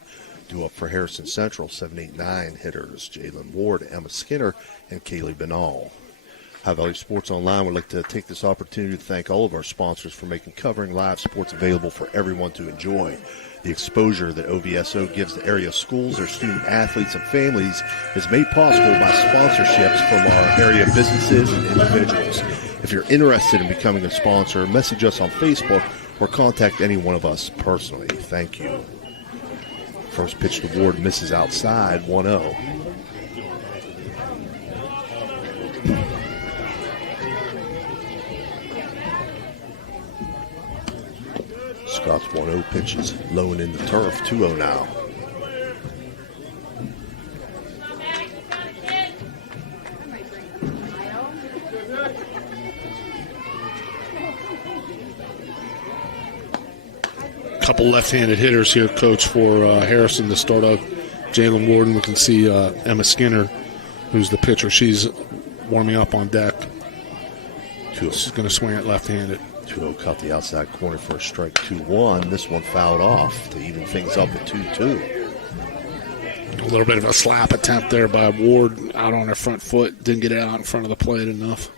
Due up for Harrison Central, 7-8-9 hitters, Jalen Ward, Emma Skinner, and Kaylee Benall. High Valley Sports Online would like to take this opportunity to thank all of our sponsors for making covering live sports available for everyone to enjoy. The exposure that OVSO gives the area schools, their student athletes, and families is made possible by sponsorships from our area businesses and individuals. If you're interested in becoming a sponsor, message us on Facebook or contact any one of us personally. Thank you. First pitch to Ward misses outside, 1-0. Scott's 1-0 pitches low and in the turf, 2-0 now. Couple left-handed hitters here, Coach, for Harrison to start out. Jalen Warden, we can see Emma Skinner, who's the pitcher. She's warming up on deck. She's going to swing it left-handed. 2-0 caught the outside corner for a strike, 2-1. This one fouled off to even things up at 2-2. A little bit of a slap attempt there by Ward out on her front foot. Didn't get it out in front of the plate enough.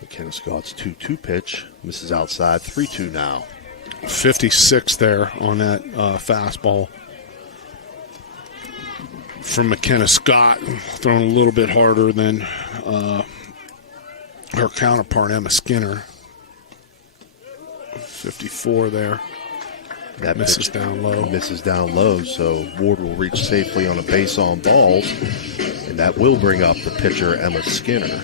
McKenna Scott's 2-2 pitch misses outside, 3-2 now. 56 there on that fastball from McKenna Scott, thrown a little bit harder than her counterpart Emma Skinner. 54 there. That misses down low. Misses down low, so Ward will reach safely on a base on balls, and that will bring up the pitcher Emma Skinner.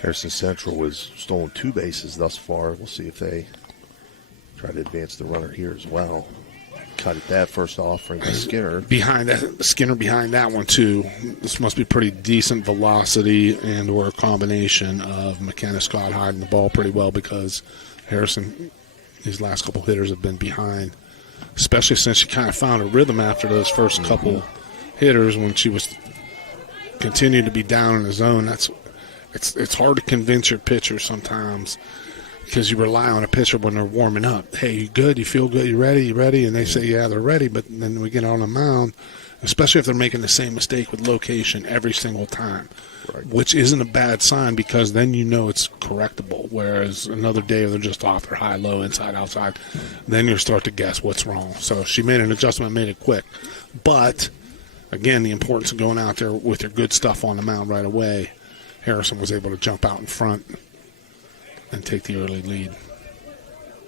Harrison Central has stolen 2 bases thus far. We'll see if they try to advance the runner here as well. Cut at that first offering by Skinner. Skinner behind that one too. This must be pretty decent velocity and or a combination of McKenna Scott hiding the ball pretty well, because Harrison, these last couple hitters have been behind, especially since she kind of found a rhythm after those first couple hitters when she was continuing to be down in the zone. It's hard to convince your pitcher sometimes, because you rely on a pitcher when they're warming up. Hey, you good? You feel good? You ready? You ready? And they say, yeah, they're ready. But then we get on the mound, especially if they're making the same mistake with location every single time, right, which isn't a bad sign, because then you know it's correctable. Whereas another day they're just off, they're high, low, inside, outside. Then you start to guess what's wrong. So she made an adjustment, made it quick. But, again, the importance of going out there with your good stuff on the mound right away. Harrison was able to jump out in front and take the early lead.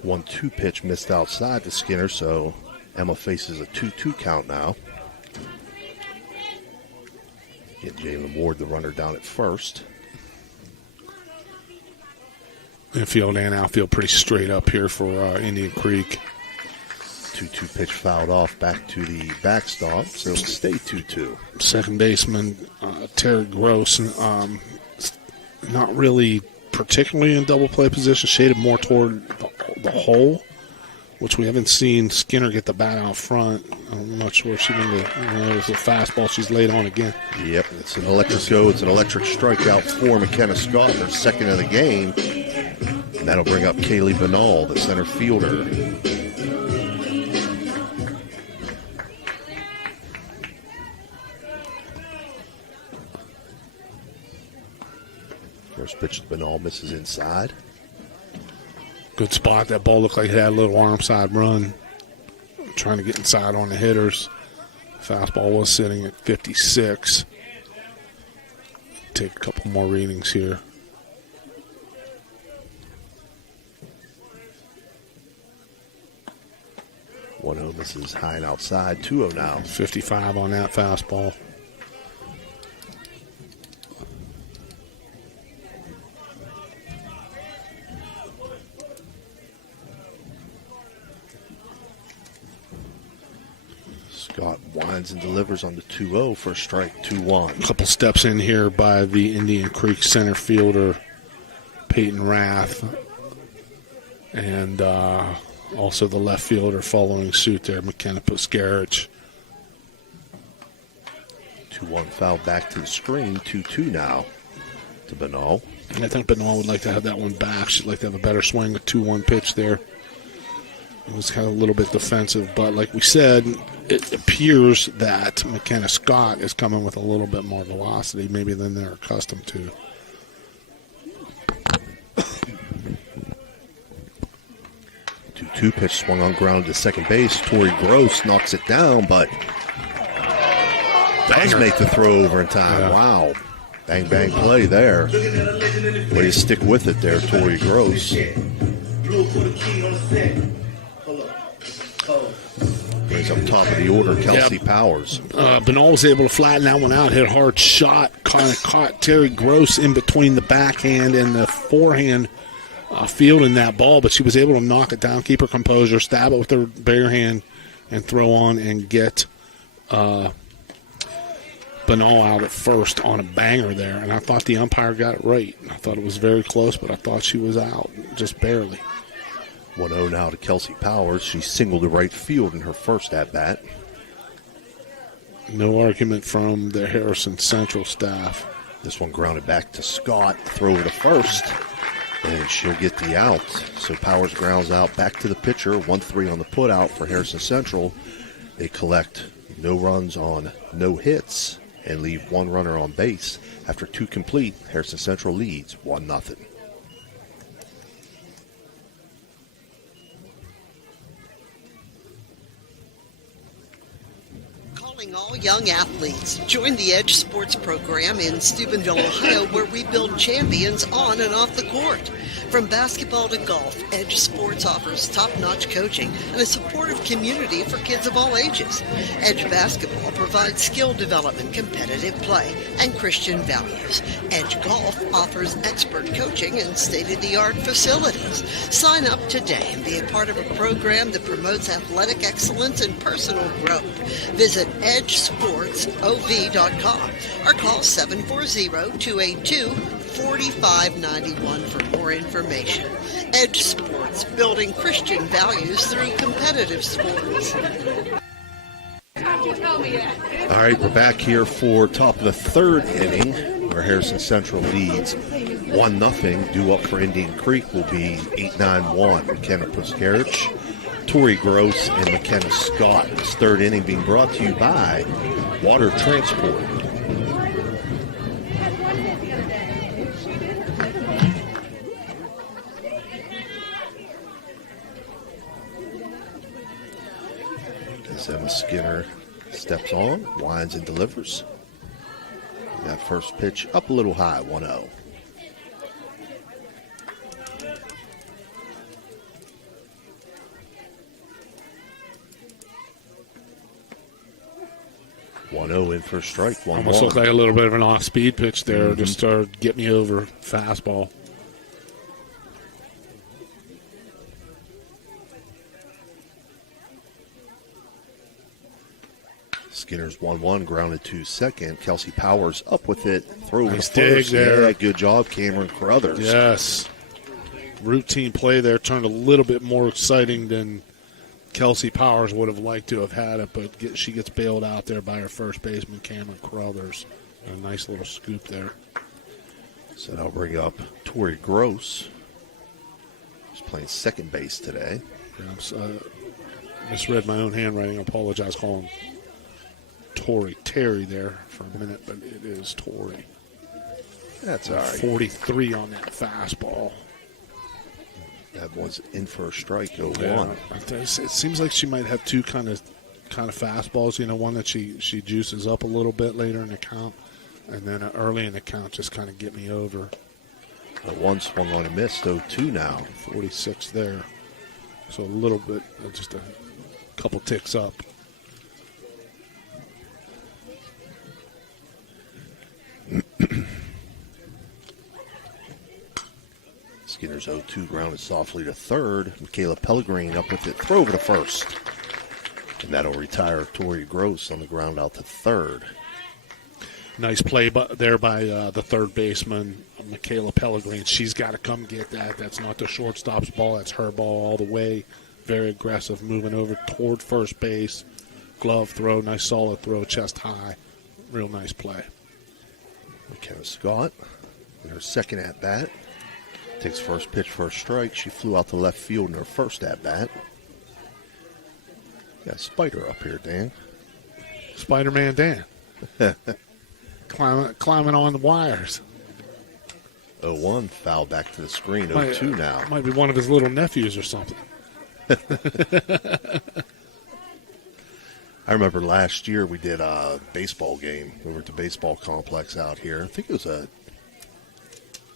1-2 pitch missed outside to Skinner, so Emma faces a 2-2 count now. Get Jalen Ward, the runner, down at first. Infield and outfield pretty straight up here for Indian Creek. 2-2 pitch fouled off back to the backstop, so it'll stay 2-2. Second baseman Terry Gross, not really particularly in double play position, shaded more toward the hole, which we haven't seen Skinner get the bat out front. I'm not sure if she's going to, it was a fastball she's laid on again. Yep, it's an electric go. It's an electric strikeout for McKenna Scott, her second of the game. And that'll bring up Kaylee Benall, the center fielder. First pitch to Benall misses inside. Good spot. That ball looked like it had a little arm side run. Trying to get inside on the hitters. Fastball was sitting at 56. Take a couple more readings here. One 1-0 misses high and outside. 2-0 now. 55 on that fastball. Scott winds and delivers on the 2-0 for a strike, 2-1. A couple steps in here by the Indian Creek center fielder, Peyton Rath, and also the left fielder following suit there, McKenna Puskarich. 2-1 foul back to the screen, 2-2 now to Bernal. I think Bernal would like to have that one back. She'd like to have a better swing, a 2-1 pitch there. It was kind of a little bit defensive, but like we said, it appears that McKenna Scott is coming with a little bit more velocity maybe than they're accustomed to. 2-2 pitch swung on ground to second base. Tori Gross knocks it down, but does make the throw over in time. Yeah. Wow. Bang, bang play there. Way to stick with it there, Tori Gross. Brings up top of the order, Kelsey Powers. Bernal was able to flatten that one out, hit a hard shot, kind of caught Terry Gross in between the backhand and the forehand fielding that ball, but she was able to knock it down, keep her composure, stab it with her bare hand, and throw on and get Bernal out at first on a banger there. And I thought the umpire got it right. I thought it was very close, but I thought she was out, just barely. 1-0 now to Kelsey Powers. She singled to right field in her first at-bat. No argument from the Harrison Central staff. This one grounded back to Scott. Throw to first, and she'll get the out. So Powers grounds out back to the pitcher. 1-3 on the putout for Harrison Central. They collect no runs on no hits and leave one runner on base. After 2 complete, Harrison Central leads 1-0. All young athletes. Join the Edge Sports program in Steubenville, Ohio, where we build champions on and off the court. From basketball to golf, Edge Sports offers top-notch coaching and a supportive community for kids of all ages. Edge Basketball provides skill development, competitive play, and Christian values. Edge Golf offers expert coaching and state-of-the-art facilities. Sign up today and be a part of a program that promotes athletic excellence and personal growth. Visit edgesportsov.com or call 740-282-4591 for more information. Edge Sports, building Christian values through competitive sports. All right, we're back here for top of the third inning, where Harrison Central leads 1-0. Due up for Indian Creek will be 8-9-1. McKenna Puskarich, Tori Gross, and McKenna Scott. This third inning being brought to you by Water Transport. As Emma Skinner steps on, winds and delivers. That first pitch up a little high, 1-0. 1-0 in for a strike. Almost looked like a little bit of an off-speed pitch there. Mm-hmm. Just started get me over fastball. Skinner's 1-1, grounded to second. Kelsey Powers up with it. Throw nice to first. Dig there. Yeah, good job, Cameron Crothers. Yes. Routine play there turned a little bit more exciting than Kelsey Powers would have liked to have had it, but she gets bailed out there by her first baseman, Cameron Crothers. A nice little scoop there. So I'll bring up Tori Gross. She's playing second base today. Yeah, misread my own handwriting. I apologize calling Terry there for a minute, but it is Tori. That's all right. 43 on that fastball. That was in for a strike, 0-1. Yeah, it seems like she might have two kind of fastballs. You know, one that she juices up a little bit later in the count, and then early in the count just kind of get me over. One swung on and missed, 0-2 now. 46 there. So a little bit, just a couple ticks up. Skinner's 0-2 grounded softly to third. Michaela Pellegrin up with it. Throw over to first. And that'll retire Tori Gross on the ground out to third. Nice play there by the third baseman, Michaela Pellegrin. She's got to come get that. That's not the shortstop's ball. That's her ball all the way. Very aggressive, moving over toward first base. Glove throw, nice solid throw, chest high. Real nice play. McKenna Scott in her second at-bat. Takes first pitch for a strike. She flew out to left field in her first at-bat. Got a spider up here, Dan. Spider-Man Dan. Climbing on the wires. 0-1, foul back to the screen. 0-2 now. Might be one of his little nephews or something. I remember last year we did a baseball game. We were at the baseball complex out here. I think it was a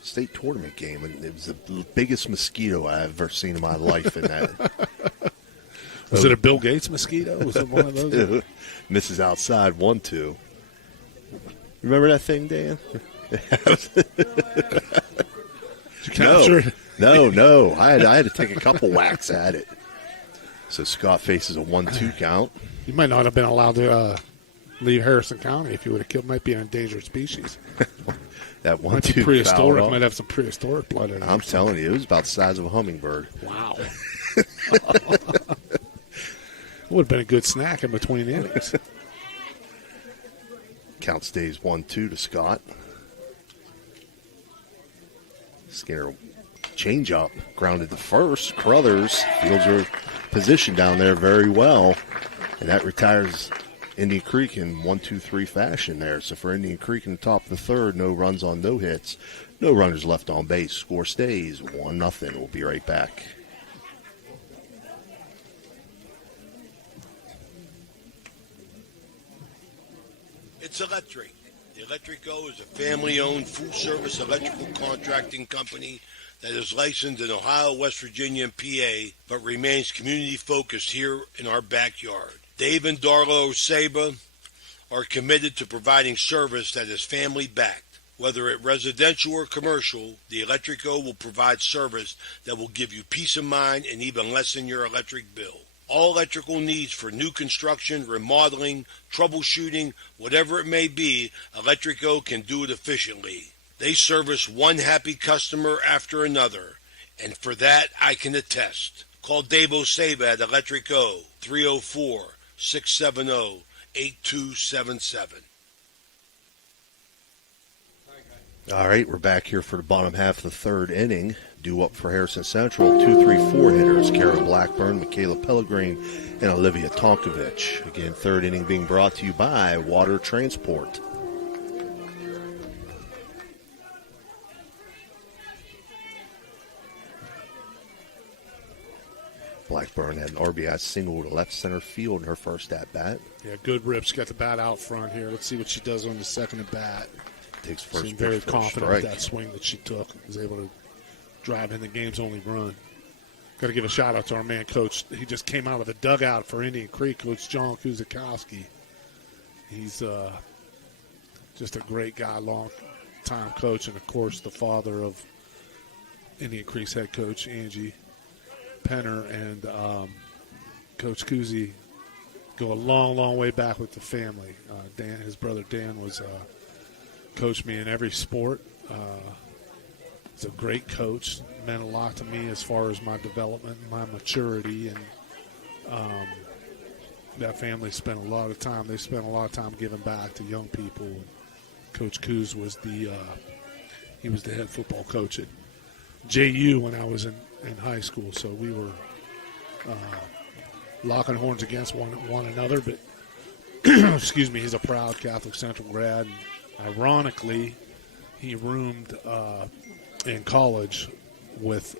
state tournament game, and it was the biggest mosquito I've ever seen in my life. In that, was it a Bill Gates mosquito? Was it one of those? Misses outside 1-2. Remember that thing, Dan? No. I had to take a couple whacks at it. So Scott faces a 1-2 count. You might not have been allowed to leave Harrison County if you would have killed. Might be an endangered species. That 1-2 prehistoric. Might have some prehistoric blood in it. I'm telling you, it was about the size of a hummingbird. Wow. Would have been a good snack in between innings. Count stays 1-2 to Scott. Skinner change up, grounded to first. Crothers fields her position down there very well, and that retires Indian Creek in 1-2-3 fashion there. So for Indian Creek in the top of the third, no runs on no hits, no runners left on base. Score stays 1-0. We'll be right back. It's Electric. The Electrico is a family-owned, full-service electrical contracting company that is licensed in Ohio, West Virginia, and PA, but remains community-focused here in our backyard. Dave and Darla Oseba are committed to providing service that is family-backed. Whether it residential or commercial, the Electrico will provide service that will give you peace of mind and even lessen your electric bill. All electrical needs for new construction, remodeling, troubleshooting, whatever it may be, Electrico can do it efficiently. They service one happy customer after another, and for that I can attest. Call Dave Oseba at Electrico, 304-670-8277. All right, we're back here for the bottom half of the third inning. Due up for Harrison Central, 2-3-4 hitters, Kara Blackburn, Michaela Pellegrin, and Olivia Tonkovich. Again, third inning being brought to you by Water Transport. Blackburn had an RBI single to left center field in her first at-bat. Yeah, good rip. She got the bat out front here. Let's see what she does on the second at-bat. Takes first pitch. Very confident with that swing that she took. Was able to drive in the game's only run. Got to give a shout out to our man, Coach. He just came out of the dugout for Indian Creek, Coach John Kuzakowski. He's just a great guy, long-time coach, and, of course, the father of Indian Creek's head coach, Angie Penner, and Coach Kuzi go a long, long way back with the family. Dan, his brother Dan, was coached me in every sport. He's a great coach, meant a lot to me as far as my development, my maturity, and that family spent a lot of time. They spent a lot of time giving back to young people. And Coach Kuz was he was the head football coach at JU when I was in high school, so we were locking horns against one another. But excuse me, he's a proud Catholic Central grad, and ironically, he roomed in college with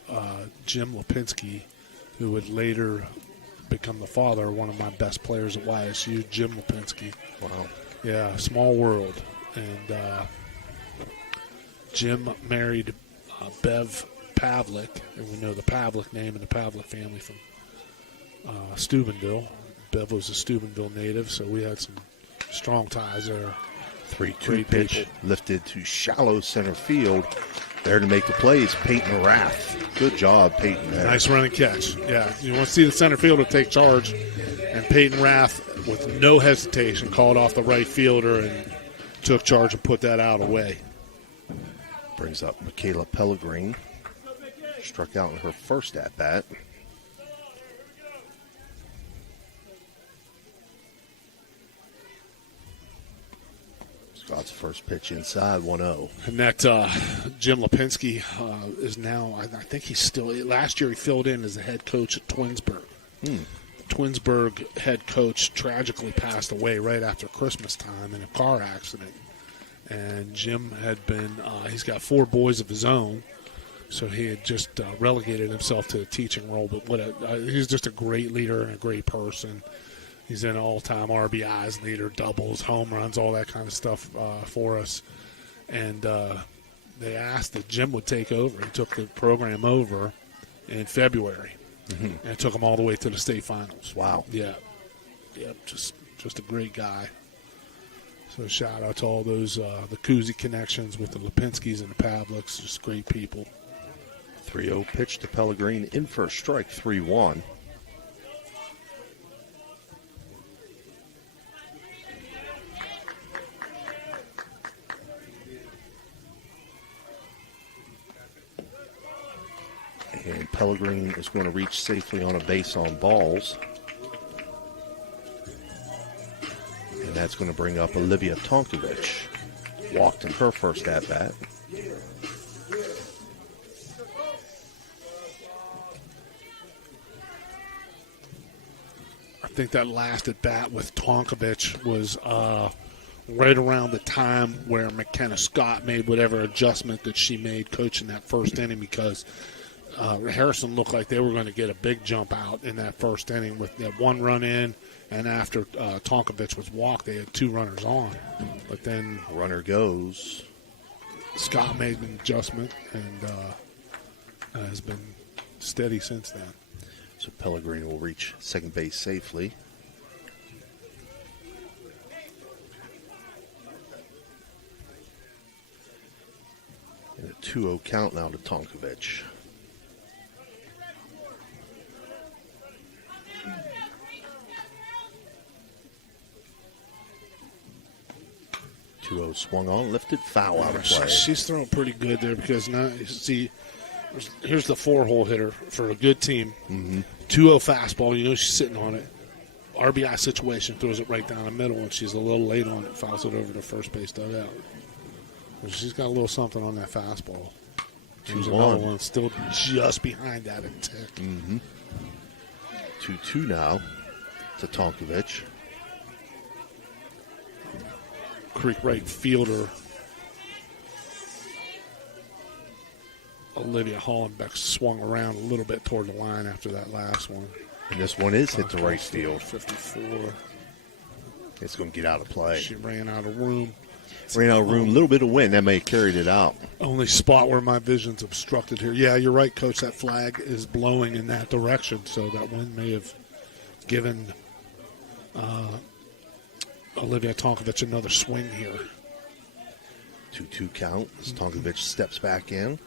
Jim Lipinski, who would later become the father of one of my best players at YSU, Jim Lipinski. Wow. Yeah, small world. And Jim married Bev Pavlik, and we know the Pavlik name and the Pavlik family from Steubenville. Bev was a Steubenville native, so we had some strong ties there. 3-2 pitch lifted to shallow center field. There to make the plays, Peyton Rath. Good job, Peyton. There. Nice running catch. Yeah, you want to see the center fielder take charge and Peyton Rath, with no hesitation, called off the right fielder and took charge and put that out away. Brings up Michaela Pellegrin. Struck out in her first at-bat. Scott's first pitch inside, 1-0. And that Jim Lipinski is now, I think he's still, last year he filled in as the head coach at Twinsburg. Twinsburg head coach tragically passed away right after Christmas time in a car accident. And Jim had been, he's got 4 boys of his own, so he had just relegated himself to a teaching role. But he's just a great leader and a great person. He's an all-time RBIs leader, doubles, home runs, all that kind of stuff for us. And they asked that Jim would take over. He took the program over in February, and it took him all the way to the state finals. Wow. Yeah. Just a great guy. So shout out to all those the Kuzi connections with the Lipinskis and the Pavliks, just great people. 3-0 pitch to Pellegrin in for a strike, 3-1. And Pellegrin is going to reach safely on a base on balls. And that's going to bring up Olivia Tonkovich. Walked in her first at-bat. I think that last at-bat with Tonkovich was right around the time where McKenna Scott made whatever adjustment that she made coaching that first inning, because Harrison looked like they were going to get a big jump out in that first inning with that 1 run in, and after Tonkovich was walked, they had 2 runners on. But then runner goes. Scott made an adjustment and has been steady since then. So Pellegrin will reach second base safely. And a 2-0 count now to Tonkovich. Swung on, lifted, foul out of play. She's throwing pretty good there, because now, see, here's the 4-hole hitter for a good team. 2-0 fastball, you know she's sitting on it. RBI situation, throws it right down the middle, and she's a little late on it, fouls it over to first base dugout. She's got a little something on that fastball. There's another one still just behind that a tick. 2-2 now to Tonkovich. Creek right fielder Olivia Hollenbeck swung around a little bit toward the line after that last one. And this one is hit to right field. 54. It's going to get out of play. She ran out of room. A little bit of wind. That may have carried it out. Only spot where my vision's obstructed here. Yeah, you're right, Coach. That flag is blowing in that direction, so that wind may have given Olivia Tonkovich another swing here. 2-2 count as Tonkovich steps back in.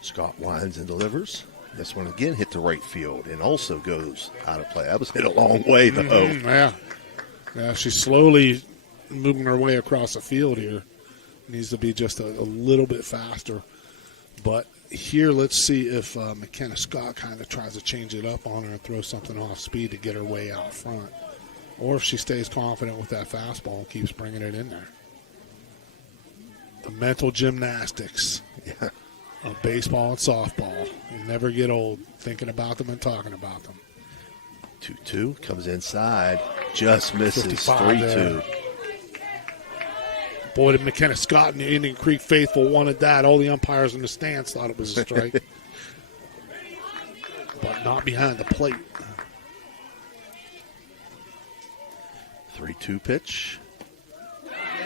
Scott winds and delivers. This one again hit to right field and also goes out of play. That was hit a long way, though. Yeah, she's slowly moving her way across the field here. Needs to be just a little bit faster. But here, let's see if McKenna Scott kind of tries to change it up on her and throw something off speed to get her way out front. Or if she stays confident with that fastball and keeps bringing it in there. The mental gymnastics of baseball and softball. You never get old thinking about them and talking about them. 2-2 comes inside. Just misses. 3-2. Boy, did McKenna Scott and the Indian Creek faithful wanted that. All the umpires in the stands thought it was a strike. But not behind the plate. 3-2 pitch.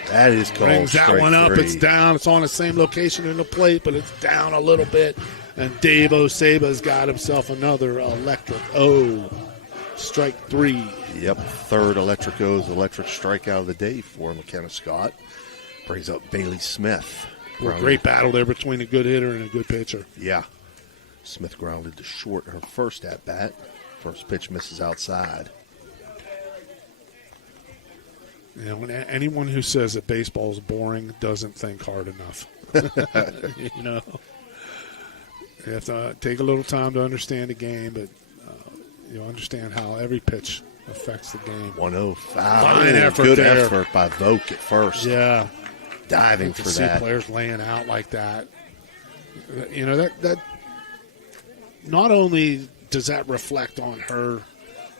That is called Brings that one up. 3. It's down. It's on the same location in the plate, but it's down a little bit. And Dave Oseba's got himself another electric O. Strike 3. Yep, third electric O's electric strikeout of the day for McKenna Scott. Brings up Bailey Smith. Great battle there between a good hitter and a good pitcher. Yeah. Smith grounded to short her first at-bat. First pitch misses outside. You know, anyone who says that baseball is boring doesn't think hard enough. You know, you have to take a little time to understand the game, but you understand how every pitch affects the game. 1-0 foul. Fine effort Good there. effort by Vogt at first. Yeah. Diving to for see that. Players laying out like that. You know, that not only does that reflect on her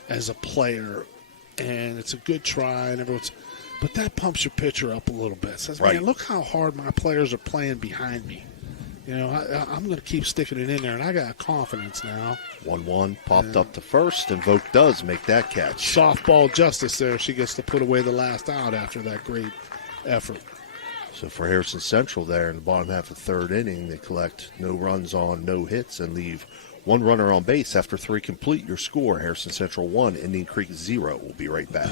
as a player, and it's a good try, and but that pumps your pitcher up a little bit. Says, right. Man, look how hard my players are playing behind me. You know, I'm going to keep sticking it in there, and I got confidence now. 1-1 popped up to first, and Vogt does make that catch. Softball justice there. She gets to put away the last out after that great effort. So for Harrison Central there in the bottom half of the third inning, they collect no runs on, no hits, and leave one runner on base after 3 complete. Your score, Harrison Central 1, Indian Creek 0. We'll be right back.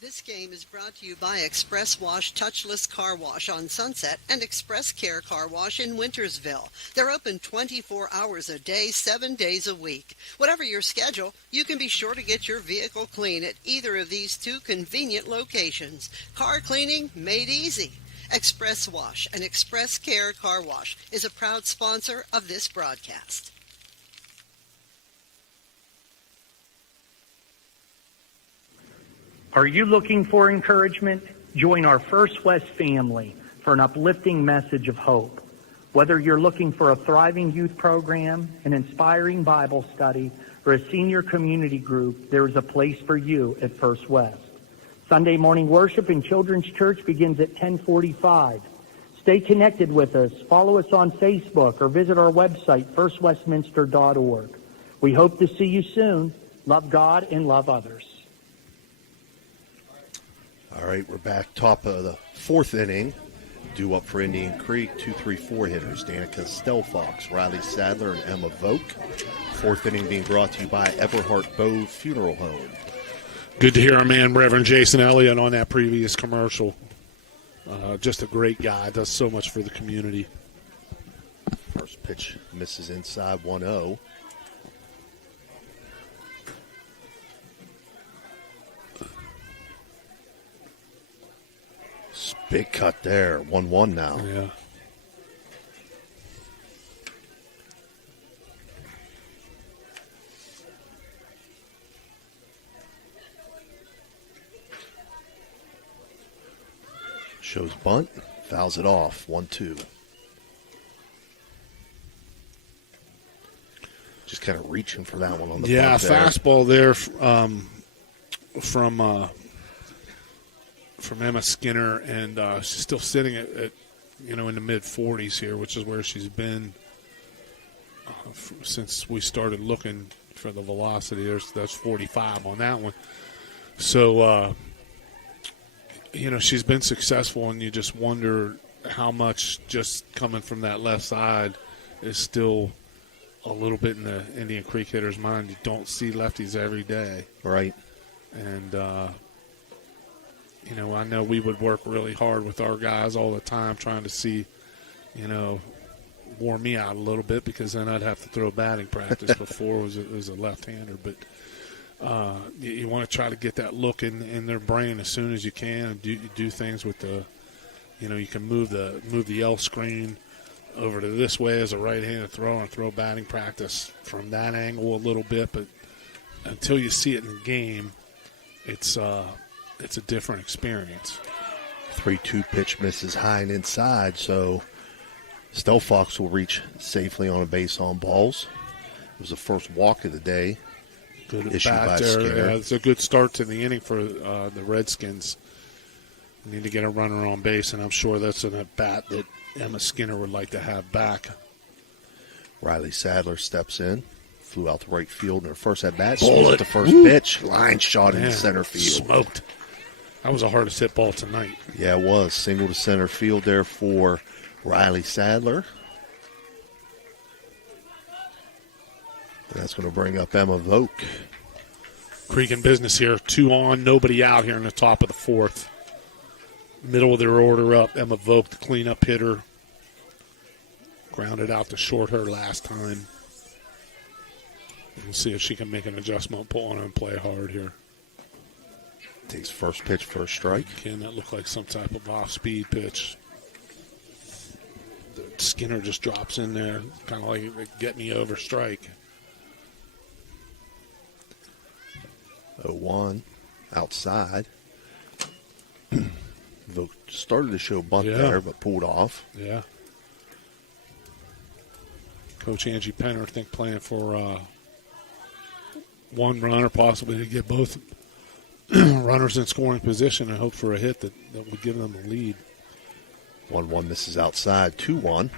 This game is brought to you by Express Wash Touchless Car Wash on Sunset and Express Care Car Wash in Wintersville. They're open 24 hours a day, 7 days a week. Whatever your schedule, you can be sure to get your vehicle clean at either of these 2 convenient locations. Car cleaning made easy. Express Wash and Express Care Car Wash is a proud sponsor of this broadcast. Are you looking for encouragement? Join our First West family for an uplifting message of hope. Whether you're looking for a thriving youth program, an inspiring Bible study, or a senior community group, there is a place for you at First West. Sunday morning worship in Children's Church begins at 10:45. Stay connected with us. Follow us on Facebook or visit our website, firstwestminster.org. We hope to see you soon. Love God and love others. All right, we're back top of the 4th inning. Due up for Indian Creek, 2-3-4 hitters, Danica Stelfox, Riley Sadler, and Emma Vogt. 4th inning being brought to you by Everhart Bow Funeral Home. Good to hear our man, Reverend Jason Elliott, on that previous commercial. Just a great guy. Does so much for the community. First pitch misses inside 1-0. Big cut there. 1-1 now. Yeah. Shows bunt. Fouls it off. 1-2. Just kind of reaching for that one on the bunt there. Fastball there from Emma Skinner, and she's still sitting at in the mid-40s here, which is where she's been since we started looking for the velocity. That's 45 on that one. So, she's been successful, and you just wonder how much just coming from that left side is still a little bit in the Indian Creek hitter's mind. You don't see lefties every day. Right. And, I know we would work really hard with our guys all the time trying to see, wore me out a little bit because then I'd have to throw batting practice before it was a left-hander. But you want to try to get that look in their brain as soon as you can. Do things with the, you can move the L screen over to this way as a right-handed thrower and throw batting practice from that angle a little bit. But until you see it in the game, it's a different experience. 3-2 pitch misses high and inside, so Stelfox will reach safely on a base on balls. It was the first walk of the day. Good issued bat by there. Skinner. Yeah, it's a good start to the inning for the Redskins. We need to get a runner on base, and I'm sure that's an at bat that Emma Skinner would like to have back. Riley Sadler steps in. Flew out to right field in her first at-bat. Bullet. The first pitch. Line shot into center field. Smoked. That was the hardest hit ball tonight. Yeah, it was. Single to center field there for Riley Sadler. And that's going to bring up Emma Vogt. Creek in business here. 2 on, nobody out here in the top of the 4th. Middle of their order up. Emma Vogt, the cleanup hitter. Grounded out to short her last time. We'll see if she can make an adjustment, pull on and play hard here. Takes first pitch for a strike. Again, that looked like some type of off-speed pitch. Skinner just drops in there, kind of like get me over strike. 0-1 outside. Vogt started to show bunt Yeah. there, but pulled off. Yeah. Coach Angie Penner, I think, playing for one runner, possibly to get both runners in scoring position and hope for a hit that would give them the lead. 1-1 misses outside. 2-1.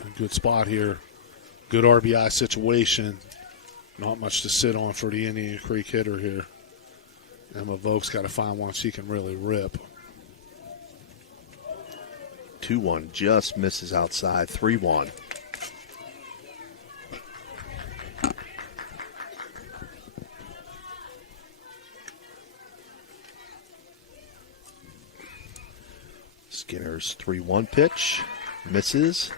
A good spot here. Good RBI situation. Not much to sit on for the Indian Creek hitter here. Emma Vogt's got to find one she can really rip. 2-1 just misses outside. 3-1. Skinner's 3-1 pitch misses,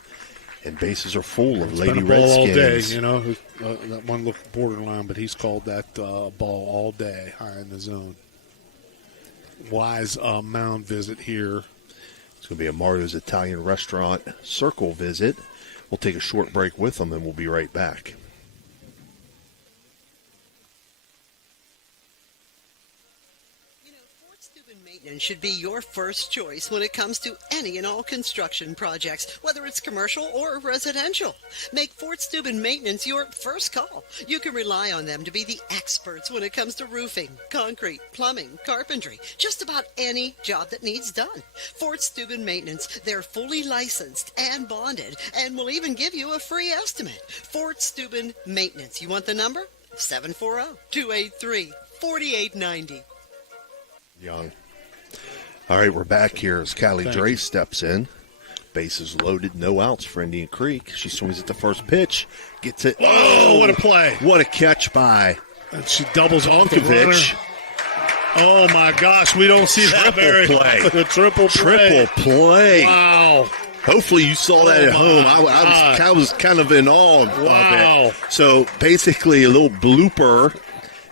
and bases are full of Lady Been a ball all day, Redskins. you know. That one looked borderline, but he's called that ball all day, high in the zone. Wise mound visit here. It's going to be a Mario's Italian Restaurant circle visit. We'll take a short break with them, and we'll be right back. Maintenance should be your first choice when it comes to any and all construction projects, whether it's commercial or residential. Make Fort Steuben Maintenance your first call. You can rely on them to be the experts when it comes to roofing, concrete, plumbing, carpentry, just about any job that needs done. Fort Steuben Maintenance, they're fully licensed and bonded and will even give you a free estimate. Fort Steuben Maintenance. You want the number? 740-283-4890. Young. All right, we're back here as Callie Thank Dre you. steps in. Bases loaded, no outs for Indian Creek. She swings at the first pitch, gets it. Oh, what a play. What a catch by And she doubles off the runner. Tonkovich. Oh, my gosh. We don't see that very play. often. A triple play. Triple play. Wow. Hopefully you saw that at my home. I was kind of in awe of it. So basically a little blooper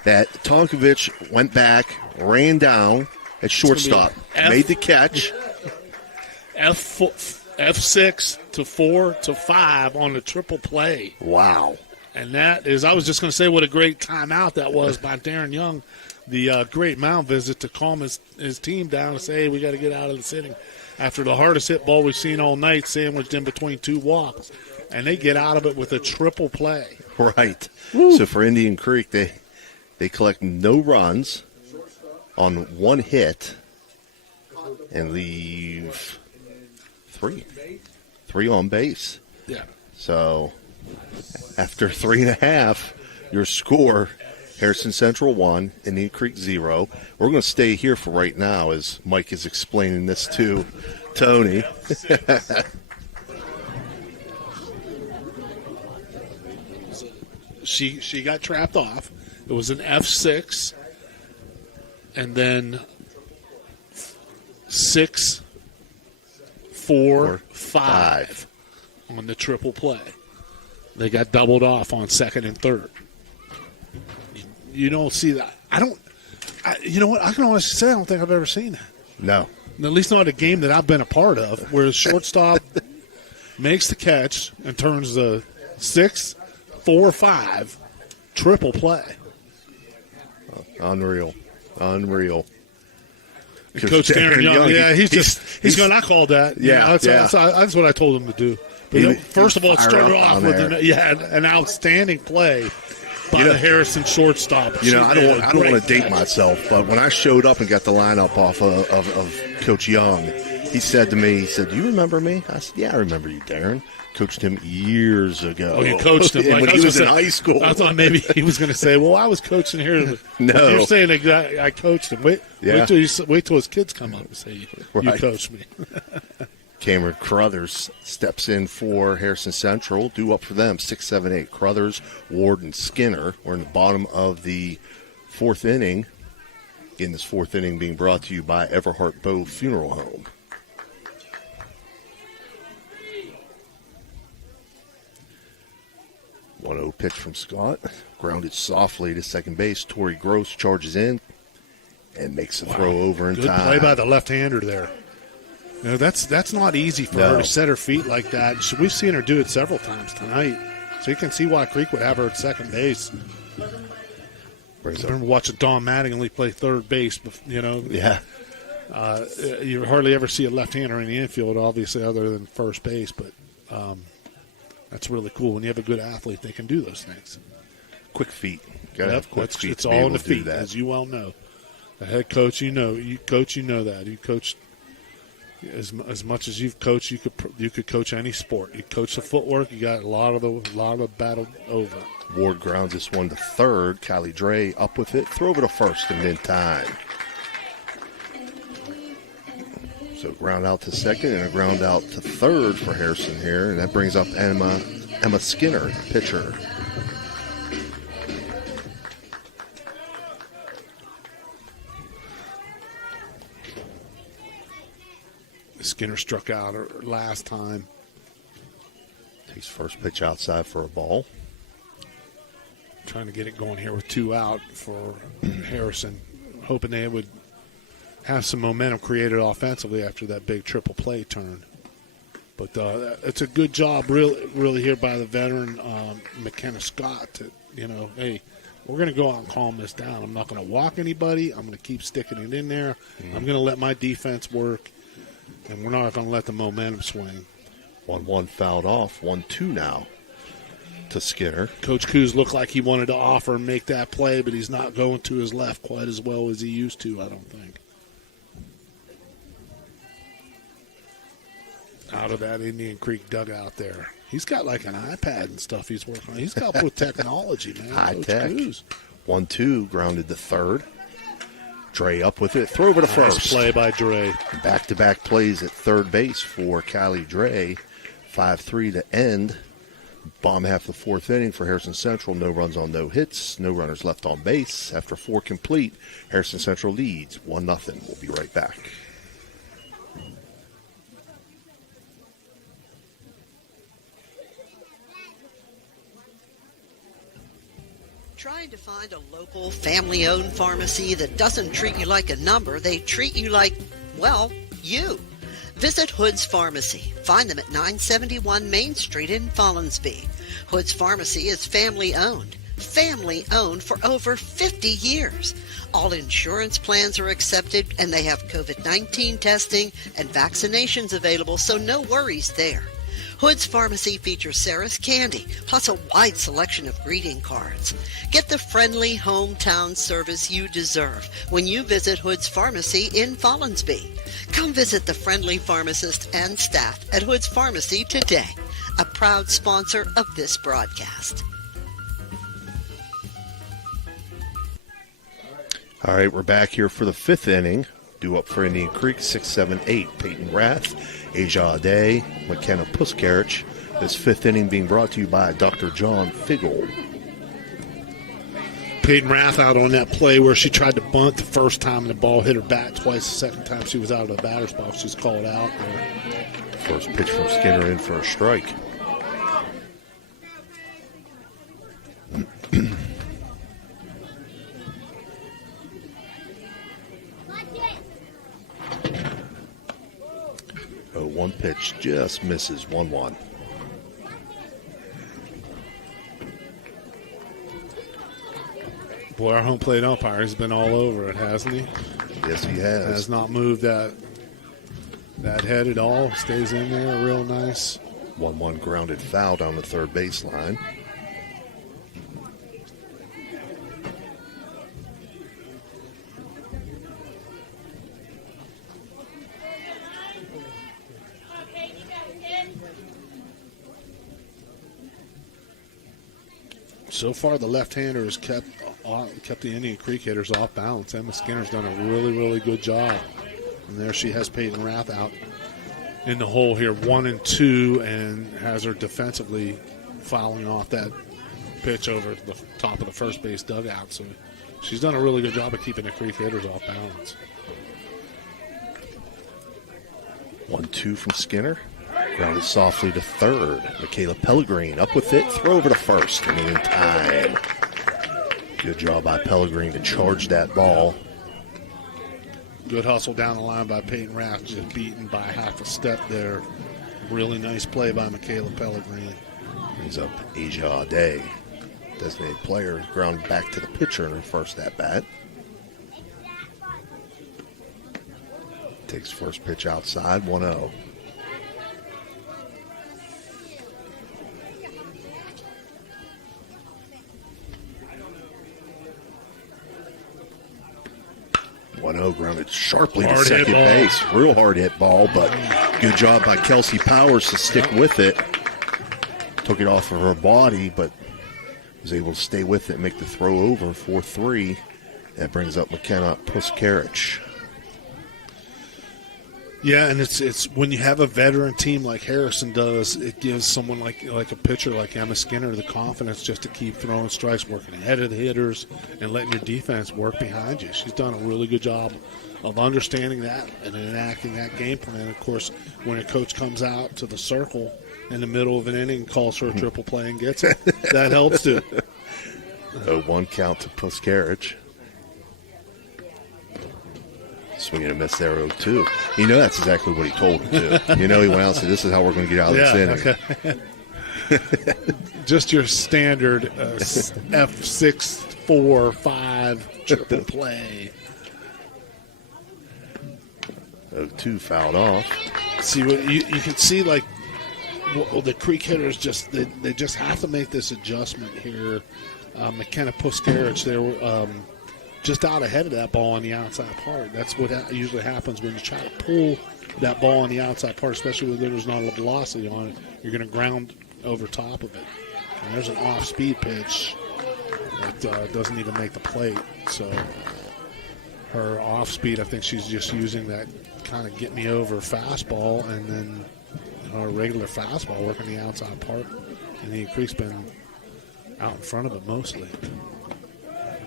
that Tonkovich went back, ran down at shortstop, made the catch. F6 to 4 to 5 on the triple play. Wow. And that is, I was just going to say what a great timeout that was by Darren Young. The great mound visit to calm his team down and say, hey, we got to get out of the sitting. After the hardest hit ball we've seen all night, sandwiched in between two walks. And they get out of it with a triple play. Right. Woo. So for Indian Creek, they collect no runs on one hit and leave three on base. Yeah. So after 3.5, your score, Harrison Central 1, Indian Creek 0. We're going to stay here for right now as Mike is explaining this to Tony. She got trapped off. It was an F6, and then 6, 4, 5 on the triple play. They got doubled off on second and third. You don't see that. You know what? I can honestly say I don't think I've ever seen that. No. At least not a game that I've been a part of, where the shortstop makes the catch and turns the 6, 4, 5 triple play. Unreal. And Coach Darren Young, yeah, he's going, I called that. Yeah, that's what I told him to do. But first of all, it started off with an outstanding play by the Harrison shortstop. I don't want to date myself, but when I showed up and got the lineup off of Coach Young, he said to me, do you remember me? I said, yeah, I remember you, Darren. Coached him years ago. Oh, you coached him when he was in high school. I thought maybe he was going to say, well, I was coaching here. No. You're saying I coached him. Wait till his kids come up and say, you coached me. Cameron Crothers steps in for Harrison Central. Due up for them, 6, 7, 8. Crothers, Ward, and Skinner. We're in the bottom of the fourth inning. In this fourth inning being brought to you by Everhart Bow Funeral Home. 1-0 pitch from Scott. Grounded softly to second base. Torrey Gross charges in and makes the throw over in Good time. play by the left-hander there. You know, that's not easy for her to set her feet like that. We've seen her do it several times tonight. So you can see why Creek would have her at second base. I remember watching Don Mattingly play third base, you know. Yeah. You hardly ever see a left-hander in the infield, obviously, other than first base. But that's really cool. When you have a good athlete, they can do those things. Quick feet. Got to have quick feet. It's all in the feet, as you well know. The head coach, you know that. You coach as much as you've coached. You could coach any sport. You coach the footwork. You got a lot of the battle over. Ward grounds this one to third. Callie Dre up with it. Throw over to first and in time. So ground out to second and a ground out to third for Harrison here, and that brings up Emma Skinner, pitcher. Skinner struck out her last time. Takes first pitch outside for a ball. Trying to get it going here with 2 out for Harrison. Hoping they would have some momentum created offensively after that big triple play turn. But it's a good job really here by the veteran McKenna Scott to, hey, we're going to go out and calm this down. I'm not going to walk anybody. I'm going to keep sticking it in there. I'm going to let my defense work, and we're not going to let the momentum swing. 1-1 fouled off. 1-2 now to Skinner. Coach Coos looked like he wanted to offer and make that play, but he's not going to his left quite as well as he used to, I don't think. Out of that Indian Creek dugout there. He's got like an iPad and stuff he's working on. He's got with technology, man. High Coach tech. Coos. 1-2, grounded to third. Dre up with it. Throw over to first. Nice play by Dre. Back-to-back plays at third base for Callie Dre. 5-3 to end. Bottom half of the fourth inning for Harrison Central. No runs on no hits. No runners left on base. After 4 complete, Harrison Central leads 1-0. We'll be right back. Trying to find a local, family-owned pharmacy that doesn't treat you like a number, they treat you like, well, you. Visit Hood's Pharmacy. Find them at 971 Main Street in Follinsby. Hood's Pharmacy is family-owned. Family-owned for over 50 years. All insurance plans are accepted, and they have COVID-19 testing and vaccinations available, so no worries there. Hood's Pharmacy features Sarah's Candy, plus a wide selection of greeting cards. Get the friendly hometown service you deserve when you visit Hood's Pharmacy in Follinsby. Come visit the friendly pharmacist and staff at Hood's Pharmacy today, a proud sponsor of this broadcast. All right, we're back here for the 5th inning. Due up for Indian Creek, 6, 7, 8. Peyton Rath, Aja Day, McKenna Puskarich. This 5th inning being brought to you by Dr. John Figgle. Peyton Rath out on that play where she tried to bunt the first time and the ball hit her bat twice. The second time she was out of the batter's box, she's called out there. First pitch from Skinner in for a strike. One pitch just misses. 1-1. Boy, our home plate umpire has been all over it, hasn't he? Yes, he has. Has not moved that head at all. Stays in there real nice. 1-1 grounded foul down the third baseline. So far, the left-hander has kept the Indian Creek hitters off balance. Emma Skinner's done a really, really good job. And there she has Peyton Rath out in the hole here, 1 and 2, and has her defensively fouling off that pitch over the top of the first base dugout. So she's done a really good job of keeping the Creek hitters off balance. 1-2 from Skinner. Grounded softly to third. Michaela Pellegrin up with it. Throw over to first. And in time. Good job by Pellegrin to charge that ball. Good hustle down the line by Peyton Rath, just beaten by half a step there. Really nice play by Michaela Pellegrin. Brings up Asia Ade. Designated player grounded back to the pitcher in her first at-bat. Takes first pitch outside, 1-0. Grounded sharply to second base. Real hard hit ball, but good job by Kelsey Powers to stick with it. Took it off of her body, but was able to stay with it and make the throw over 4-3. That brings up McKenna Puskarich. Yeah, and it's when you have a veteran team like Harrison does, it gives someone like a pitcher like Emma Skinner the confidence just to keep throwing strikes, working ahead of the hitters, and letting your defense work behind you. She's done a really good job of understanding that and enacting that game plan. Of course, when a coach comes out to the circle in the middle of an inning and calls for a triple play and gets it, that helps too. A 1 count to Puskarich. Swinging a miss there, 0-2. You know that's exactly what he told him, too. You know he went out and said, this is how we're going to get out of this inning. Okay. Just your standard F6-4-5 triple play. 0-2 fouled off. See, what you can see, like, the Creek hitters they just have to make this adjustment here. McKenna Puskarich, they were just out ahead of that ball on the outside part. That's what usually happens when you try to pull that ball on the outside part, especially when there's not a velocity on it. You're going to ground over top of it. And there's an off-speed pitch that doesn't even make the plate. So her off-speed, I think she's just using that kind of get me over fastball, and then a regular fastball working the outside part. And the Creek's been out in front of it mostly.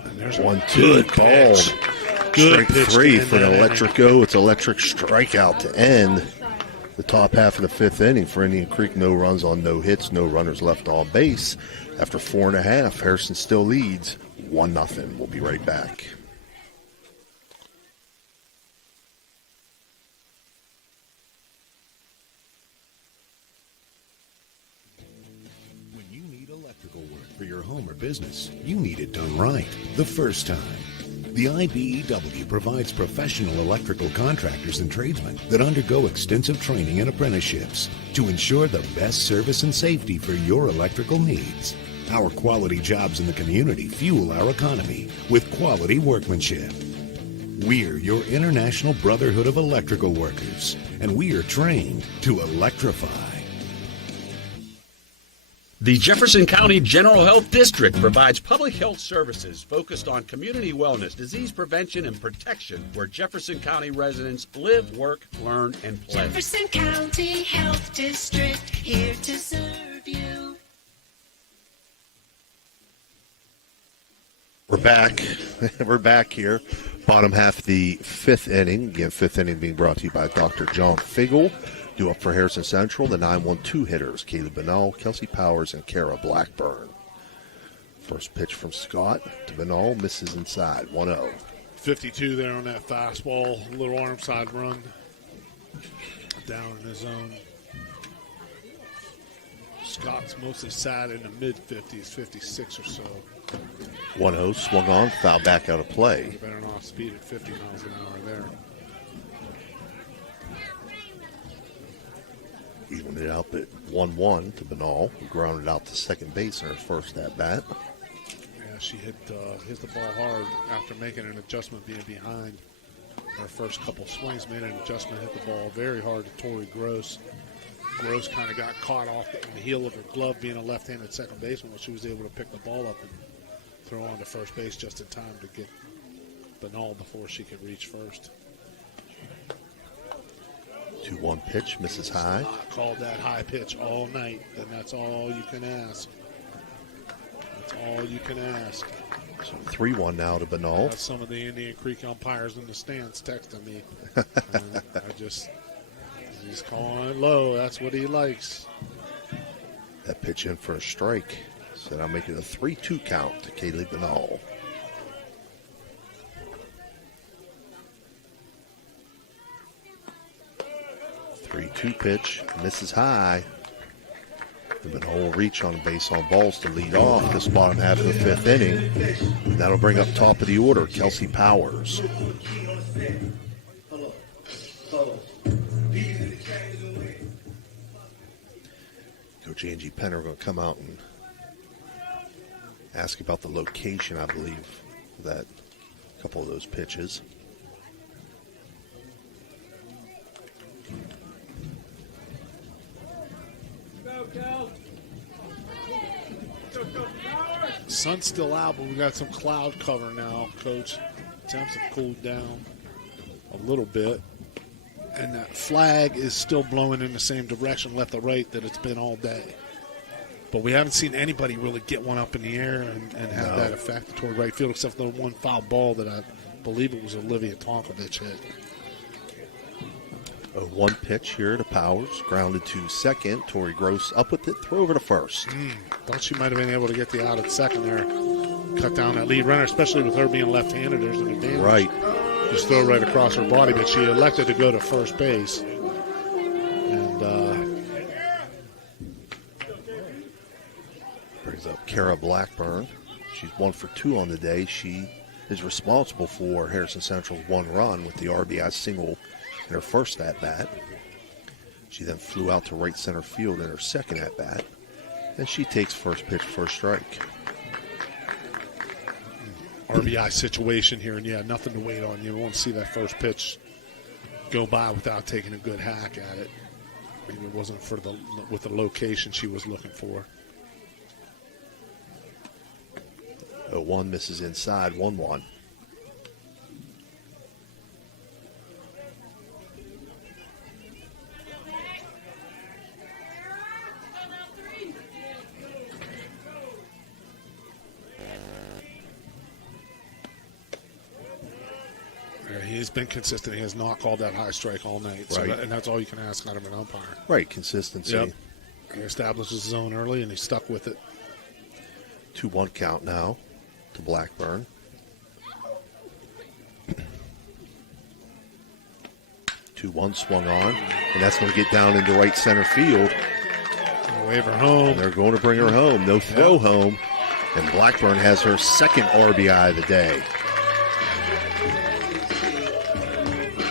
And there's 1-2 ball. Strike 3 for an Electrico. It's electric strikeout to end the top half of the 5th inning for Indian Creek. No runs on no hits, no runners left on base. After 4.5, Harrison still leads 1-0. We'll be right back. For your home or business, you need it done right the first time. The IBEW provides professional electrical contractors and tradesmen that undergo extensive training and apprenticeships to ensure the best service and safety for your electrical needs. Our quality jobs in the community fuel our economy with quality workmanship. We're your International Brotherhood of Electrical Workers, and we are trained to electrify. The Jefferson County General Health District provides public health services focused on community wellness, disease prevention, and protection where Jefferson County residents live, work, learn, and play. Jefferson County Health District, here to serve you. We're back. We're back here. Bottom half of the 5th inning. Again, 5th inning being brought to you by Dr. John Figel. Due up for Harrison Central, the 9-1-2 hitters, Kaylee Banal, Kelsey Powers, and Kara Blackburn. First pitch from Scott to Banal, misses inside, 1-0. 52 there on that fastball, little arm side run down in the zone. Scott's mostly sat in the mid-50s, 56 or so. 1-0, swung on, foul back out of play. Better than off speed at 50 miles an hour there. Evened it out at 1-1 to Banal, who grounded out to second base in her first at-bat. Yeah, she hit the ball hard after making an adjustment, being behind her first couple swings. Made an adjustment, hit the ball very hard to Tori Gross. Gross kind of got caught off in the heel of her glove, being a left-handed second baseman, when she was able to pick the ball up and throw on to first base just in time to get Banal before she could reach first. 2-1 pitch, misses high. Called that high pitch all night, and that's all you can ask. That's all you can ask. So 3-1 now to Banal. That's some of the Indian Creek umpires in the stands texting me. He's calling it low. That's what he likes. That pitch in for a strike. So now make it a 3-2 count to Kaylee Benall. Three-two pitch, misses high. The Benall will reach on base on balls to lead off this bottom half of the fifth inning. And that'll bring up top of the order, Kelsey Powers. Coach Angie Penner going to come out and ask about the location, I believe, of that couple of those pitches. Sun's still out, but we got some cloud cover now, Coach. Temps have cooled down a little bit. And that flag is still blowing in the same direction, left to right, that it's been all day. But we haven't seen anybody really get one up in the air and have that effect toward right field, except for the one foul ball that I believe it was Olivia Tonkovich hit. A one pitch here to Powers, grounded to second. Tori Gross up with it, throw over to first. Thought she might have been able to get the out at second there. Cut down that lead runner, especially with her being left-handed. There's an advantage. Right. Just throw right across her body, but she elected to go to first base. And brings up Kara Blackburn. She's 1 for 2 on the day. She is responsible for Harrison Central's one run with the RBI single in her first at-bat. She then flew out to right center field in her second at-bat, and she takes first pitch for a strike. RBI situation here, and nothing to wait on. You want to see that first pitch go by without taking a good hack at it. Maybe it wasn't with the location she was looking for. 0-1 misses inside, 1-1. He's been consistent. He has not called that high strike all night. So Right. and that's all you can ask out of an umpire. Right, consistency. Yep. He establishes his zone early, and he stuck with it. 2-1 count now to Blackburn. 2-1 swung on, and that's going to get down into right center field. Wave her home. And they're going to bring her home. No throw home, and Blackburn has her second RBI of the day.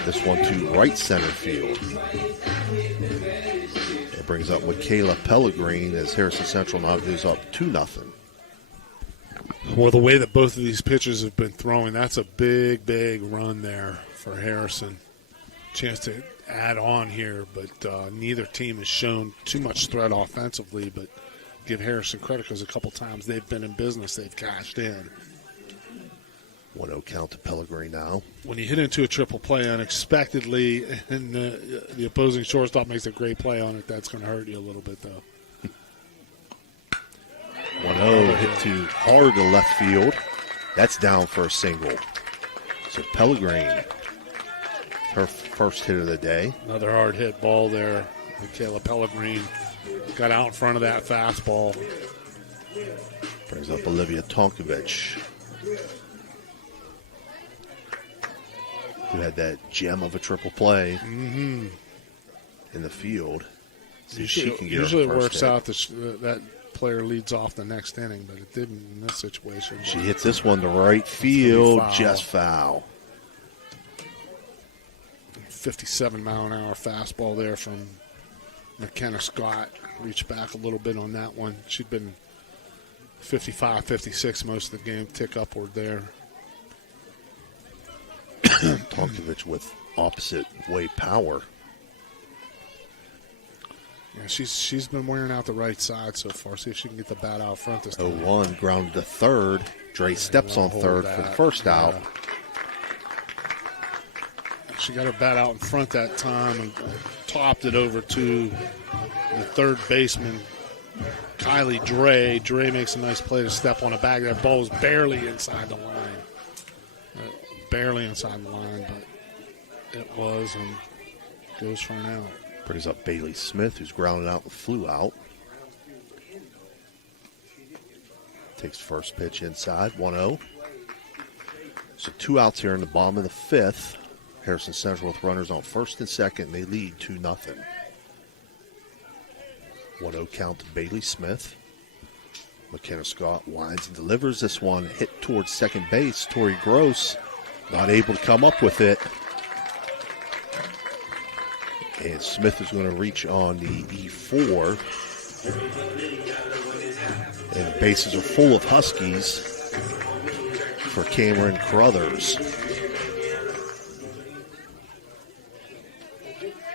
This one to right center field. That brings up Michaela Pellegrin as Harrison Central now goes up 2-0. Well, the way that both of these pitchers have been throwing, that's a big, big run there for Harrison. Chance to add on here, but neither team has shown too much threat offensively, but give Harrison credit because a couple times they've been in business, they've cashed in. 1-0 count to Pellegrin now. When you hit into a triple play unexpectedly and the opposing shortstop makes a great play on it, that's going to hurt you a little bit, though. 1-0 hit too hard to left field. That's down for a single. So Pellegrin, her first hit of the day. Another hard hit ball there. Michaela Pellegrin got out in front of that fastball. Brings up Olivia Tonkovich, who had that gem of a triple play in the field. See if she can get Usually her it first works hit. out that player leads off the next inning, but it didn't in this situation. She hits this one to right field, just foul. 57-mile-an-hour fastball there from McKenna Scott. Reached back a little bit on that one. She'd been 55, 56 most of the game. Tick upward there. Tonkovich with opposite way power. Yeah, she's been wearing out the right side so far. See if she can get the bat out front this time. 0-1 grounded to third. Dre steps on hold third that. for the first out. She got her bat out in front that time and topped it over to the third baseman, Kylie Dre. Dre makes a nice play to step on a bag. That ball was barely inside the line. Barely inside the line, but it was, and goes for an out. Brings up Bailey Smith, who's grounded out and flew out. Takes first pitch inside, 1-0. So 2 outs here in the bottom of the 5th. Harrison Central with runners on first and second. They lead 2-0. 1-0 count to Bailey Smith. McKenna Scott winds and delivers this one. Hit towards second base. Tori Gross not able to come up with it. And Smith is going to reach on the E4. And the bases are full of Huskies for Cameron Crothers.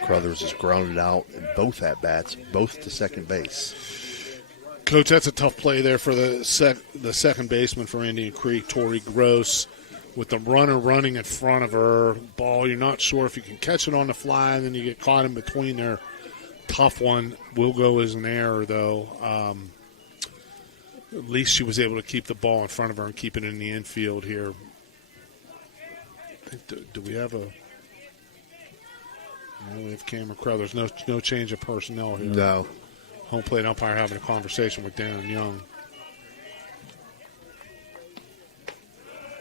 Crothers is grounded out in both at-bats, both to second base. Coach, that's a tough play there for the second baseman for Indian Creek, Tori Gross, with the runner running in front of her. Ball, you're not sure if you can catch it on the fly, and then you get caught in between there. Tough one. Will go as an error, though. At least she was able to keep the ball in front of her and keep it in the infield here. Do we have a... No, we have Cameron Crothers. No change of personnel here. No. Home plate umpire having a conversation with Darren Young.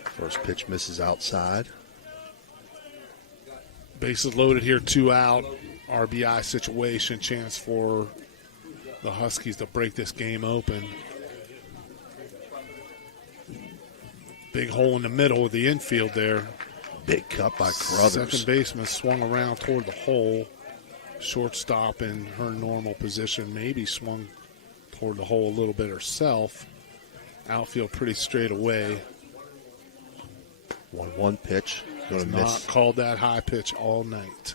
First pitch misses outside. Bases loaded here, 2 out. RBI situation, chance for the Huskies to break this game open. Big hole in the middle of the infield there. Big cut by Crothers. Second baseman swung around toward the hole. Shortstop in her normal position, maybe swung toward the hole a little bit herself. Outfield pretty straight away. 1-1 pitch. Going to miss. Not called that high pitch all night.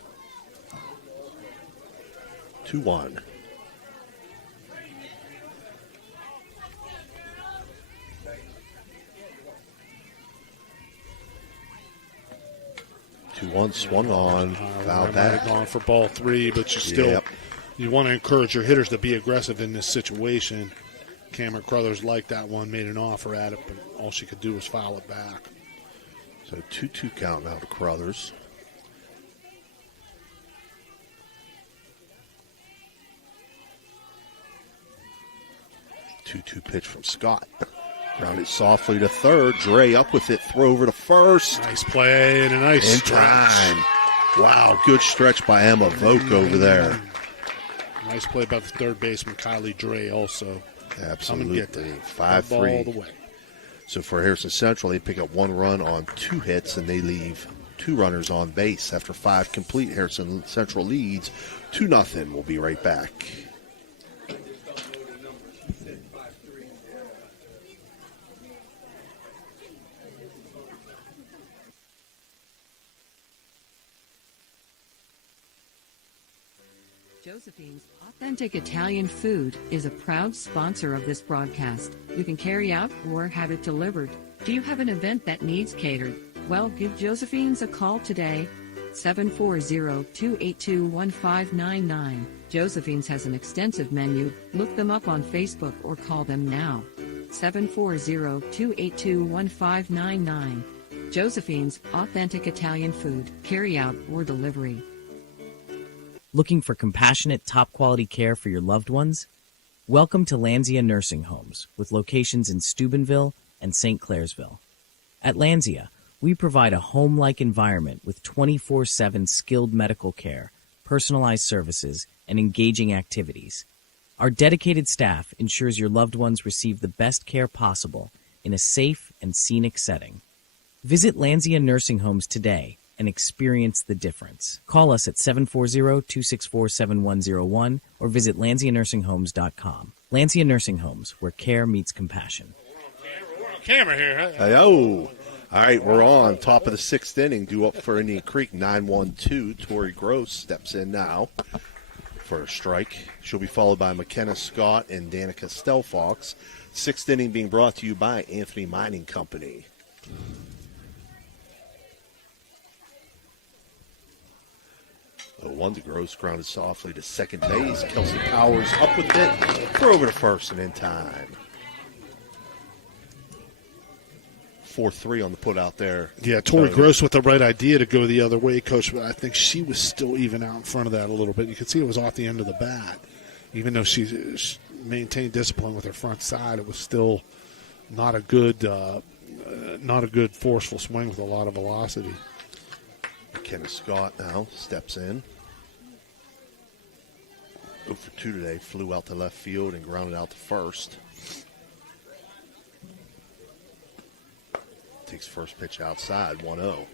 2-1. Swung on, foul back. Gone for ball 3, but you still you want to encourage your hitters to be aggressive in this situation. Cameron Crothers liked that one, made an offer at it, but all she could do was foul it back. So 2-2 count now to Crothers. Two pitch from Scott. Grounded softly to third. Dre up with it. Throw over to first. Nice play and a nice in stretch. Time. Wow, good stretch by Emma Voke over there. Nice play by the third baseman, Kylie Dre, also. Absolutely. Come and get that. 5-3. All the way. So for Harrison Central, they pick up 1 run on 2 hits, and they leave 2 runners on base. After 5 complete, Harrison Central leads 2-0. We'll be right back. Josephine's Authentic Italian Food is a proud sponsor of this broadcast. You can carry out or have it delivered. Do you have an event that needs catered? Well, give Josephine's a call today. 740-282-1599. Josephine's has an extensive menu. Look them up on Facebook or call them now. 740-282-1599. Josephine's Authentic Italian Food, carry out or delivery. Looking for compassionate, top-quality care for your loved ones? Welcome to Lanzia Nursing Homes, with locations in Steubenville and St. Clairsville. At Lanzia, we provide a home-like environment with 24/7 skilled medical care, personalized services, and engaging activities. Our dedicated staff ensures your loved ones receive the best care possible in a safe and scenic setting. Visit Lanzia Nursing Homes today and experience the difference. Call us at 740-264-7101 or visit LanziaNursingHomes.com. Lanzia Nursing Homes, where care meets compassion. Camera here. Hello. All right, we're on. Top of the 6th inning, due up for Indian Creek, 9-1-2. Tori Gross steps in now for a strike. She'll be followed by McKenna Scott and Danica Stelfox. 6th inning being brought to you by Anthony Mining Company. One to Gross, grounded softly to second base. Kelsey Powers up with it. Throw over to first and in time. 4-3 on the put out there. Yeah, Tori Gross with the right idea to go the other way, Coach, but I think she was still even out in front of that a little bit. You could see it was off the end of the bat. Even though she maintained discipline with her front side, it was still not a good forceful swing with a lot of velocity. McKenna Scott now steps in. 0 for 2 today, flew out to left field and grounded out to first. Takes first pitch outside, 1-0.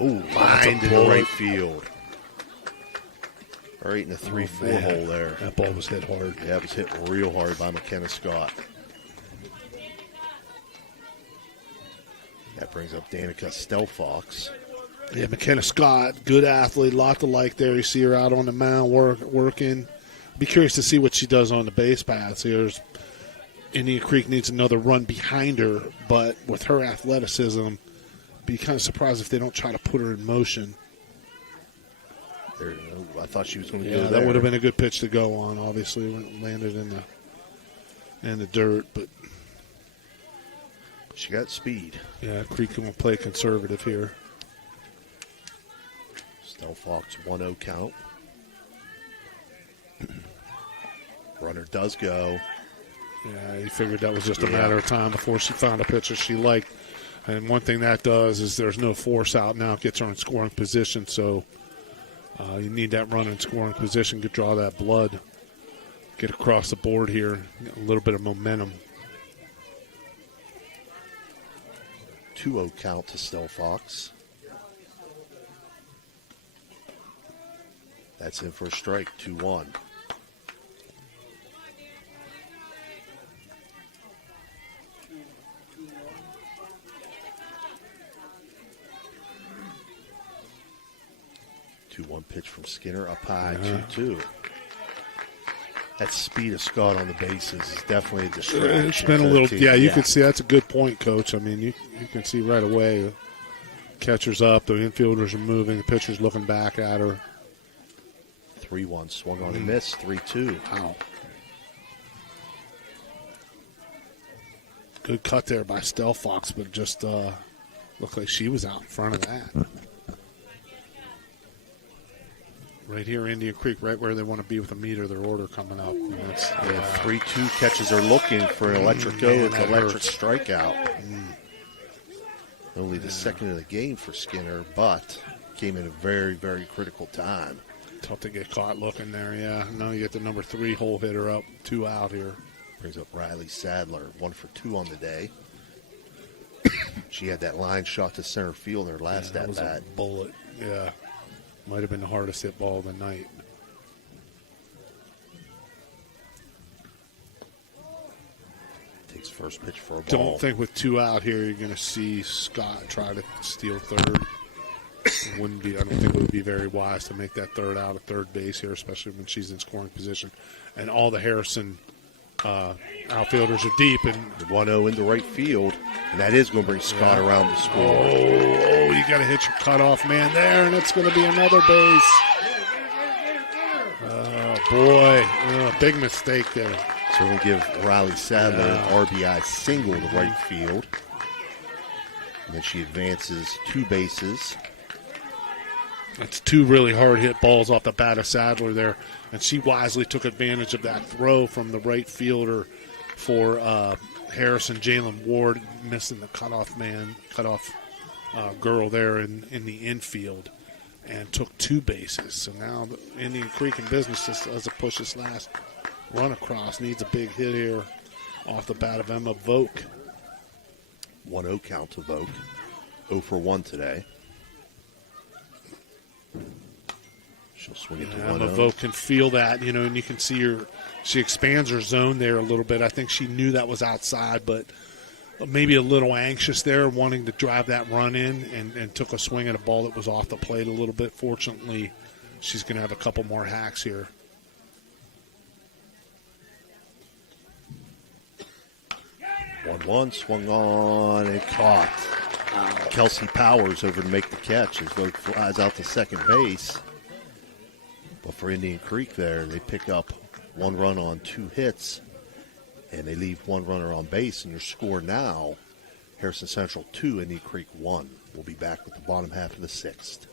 Ooh, line to the right field. Right in the 3-4 hole there. That ball was hit hard. Yeah, it was hit real hard by McKenna Scott. That brings up Danica Stelfox. Yeah, McKenna Scott, good athlete, lot to like there. You see her out on the mound working. Be curious to see what she does on the base paths here. Indian Creek needs another run behind her, but with her athleticism, be kind of surprised if they don't try to put her in motion. There, I thought she was going to go Yeah, there. that would have been a good pitch to go on. Obviously, when it landed in the dirt, but she got speed. Yeah, Creek going to play conservative here. Stelfox 1-0 count. Runner does go. Yeah, he figured that was just a matter of time before she found a pitcher she liked. And one thing that does is there's no force out now. It gets her in scoring position, so you need that run in scoring position to draw that blood. Get across the board here, a little bit of momentum. 2-0 count to Stelfox. That's in for a strike, 2-1. One pitch from Skinner, up high, 2-2. That speed of Scott on the bases is definitely a distraction. It's been a little, you can see that's a good point, Coach. I mean, you can see right away, catcher's up, the infielders are moving, the pitcher's looking back at her. 3-1, swung on and missed, 3-2. Wow. Good cut there by Stelfox, but just looked like she was out in front of that. Right here, Indian Creek, right where they want to be with a meter, their order coming up. 3-2 catches are looking for an electric go with an electric strikeout. Only the second of the game for Skinner, but came in a very, very critical time. Tough to get caught looking there, yeah. Now you get the number 3 hole hitter up, 2 out here. Brings up Riley Sadler, 1 for 2 on the day. She had that line shot to center field in her last at bat. A bullet, yeah. Might have been the hardest hit ball of the night. Takes first pitch for a ball. Don't think with 2 out here you're going to see Scott try to steal third. I don't think it would be very wise to make that third out at third base here, especially when she's in scoring position. And all the Harrison outfielders are deep. And 1-0 into right field, and that is going to bring Scott around the score. Oh, you got to hit your cutoff man there, and it's going to be another base. Oh, boy. Big mistake there. So we'll give Riley Sadler an RBI single to right field. And then she advances 2 bases. That's 2 really hard hit balls off the bat of Sadler there. And she wisely took advantage of that throw from the right fielder for Harrison. Jalen Ward missing the cutoff girl there in the infield and took 2 bases. So now the Indian Creek in business as it pushes last run across. Needs a big hit here off the bat of Emma Voke. 1-0 count to Voke. 0 for 1 today. She'll swing it to 1-0. Emma Voke can feel that, and you can see she expands her zone there a little bit. I think she knew that was outside, but maybe a little anxious there, wanting to drive that run in, and took a swing at a ball that was off the plate a little bit. Fortunately, she's going to have a couple more hacks here. One swung on and caught. Kelsey Powers over to make the catch as Vogt flies out to second base. But for Indian Creek there, they pick up 1 run on 2 hits, and they leave 1 runner on base, and your score now, Harrison Central 2, Indian Creek 1. We'll be back with the bottom half of the 6th.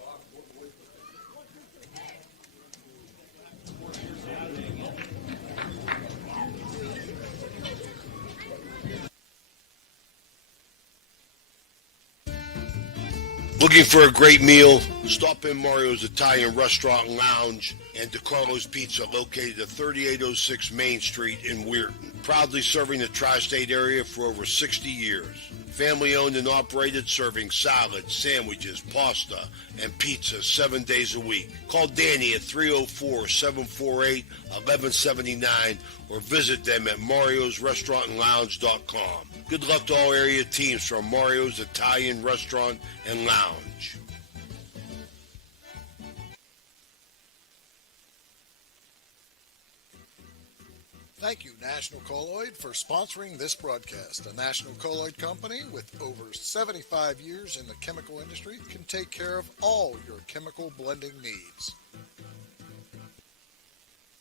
Looking for a great meal? Stop in Mario's Italian Restaurant and Lounge and DeCarlo's Pizza, located at 3806 Main Street in Weirton. Proudly serving the tri-state area for over 60 years. Family owned and operated, serving salads, sandwiches, pasta, and pizza 7 days a week. Call Danny at 304-748-1179 or visit them at mariosrestaurantandlounge.com. Good luck to all area teams from Mario's Italian Restaurant and Lounge. Thank you, National Colloid, for sponsoring this broadcast. A National Colloid company with over 75 years in the chemical industry can take care of all your chemical blending needs.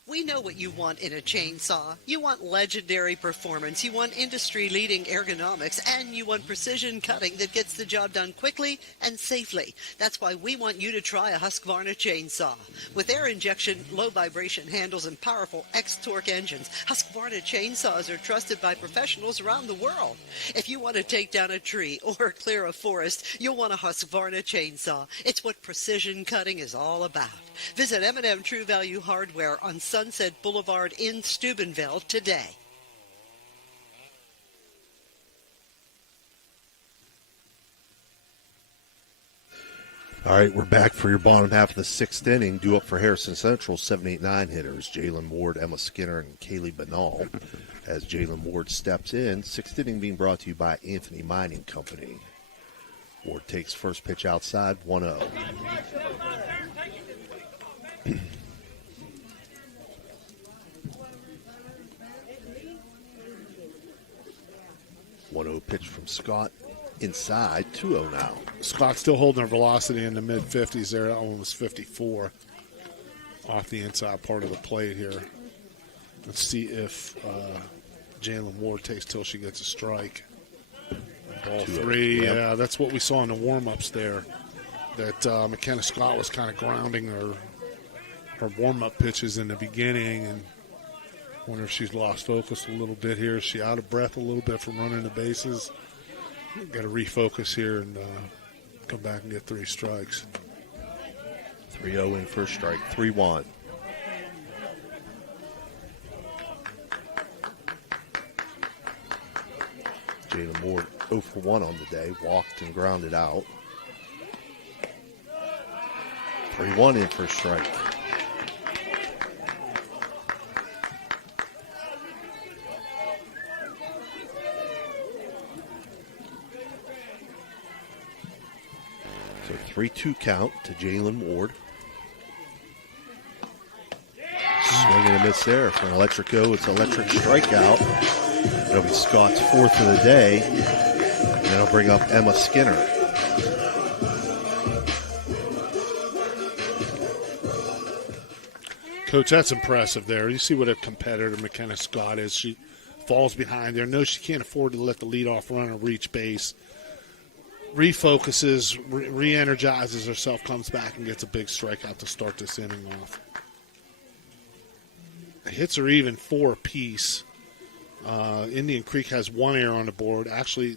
We know what you want in a chainsaw. You want legendary performance, you want industry-leading ergonomics, and you want precision cutting that gets the job done quickly and safely. That's why we want you to try a Husqvarna chainsaw. With air injection, low vibration handles, and powerful X-Torque engines, Husqvarna chainsaws are trusted by professionals around the world. If you want to take down a tree or clear a forest, you'll want a Husqvarna chainsaw. It's what precision cutting is all about. Visit M&M True Value Hardware on Sunset Boulevard in Steubenville today. All right, we're back for your bottom half of the 6th inning. Due up for Harrison Central, 7-8-9 hitters, Jalen Ward, Emma Skinner, and Kaylee Banal. As Jalen Ward steps in, 6th inning being brought to you by Anthony Mining Company. Ward takes first pitch outside, 1-0. 1-0 pitch from Scott inside, 2-0 now. Scott's still holding her velocity in the mid-50s there, almost 54 off the inside part of the plate here. Let's see if Jalen Ward takes till she gets a strike. Ball 3, yep. Yeah, that's what we saw in the warm-ups there, that McKenna Scott was kind of grounding her warm-up pitches in the beginning, and wonder if she's lost focus a little bit here. Is she out of breath a little bit from running the bases? Got to refocus here and come back and get 3 strikes. 3-0 in first strike, 3-1. Jalen Ward 0 for 1 on the day, walked and grounded out. 3-1 in first strike. So 3-2 count to Jalen Ward. Swing and a miss there for an electric go. It's electric strikeout. It'll be Scott's 4th of the day. And then I'll bring up Emma Skinner. Coach, that's impressive there. You see what a competitor McKenna Scott is. She falls behind there. No, she can't afford to let the leadoff runner reach base. Refocuses, re-energizes herself, comes back and gets a big strikeout to start this inning off. Hits are even 4 apiece. Indian Creek has 1 error on the board. Actually,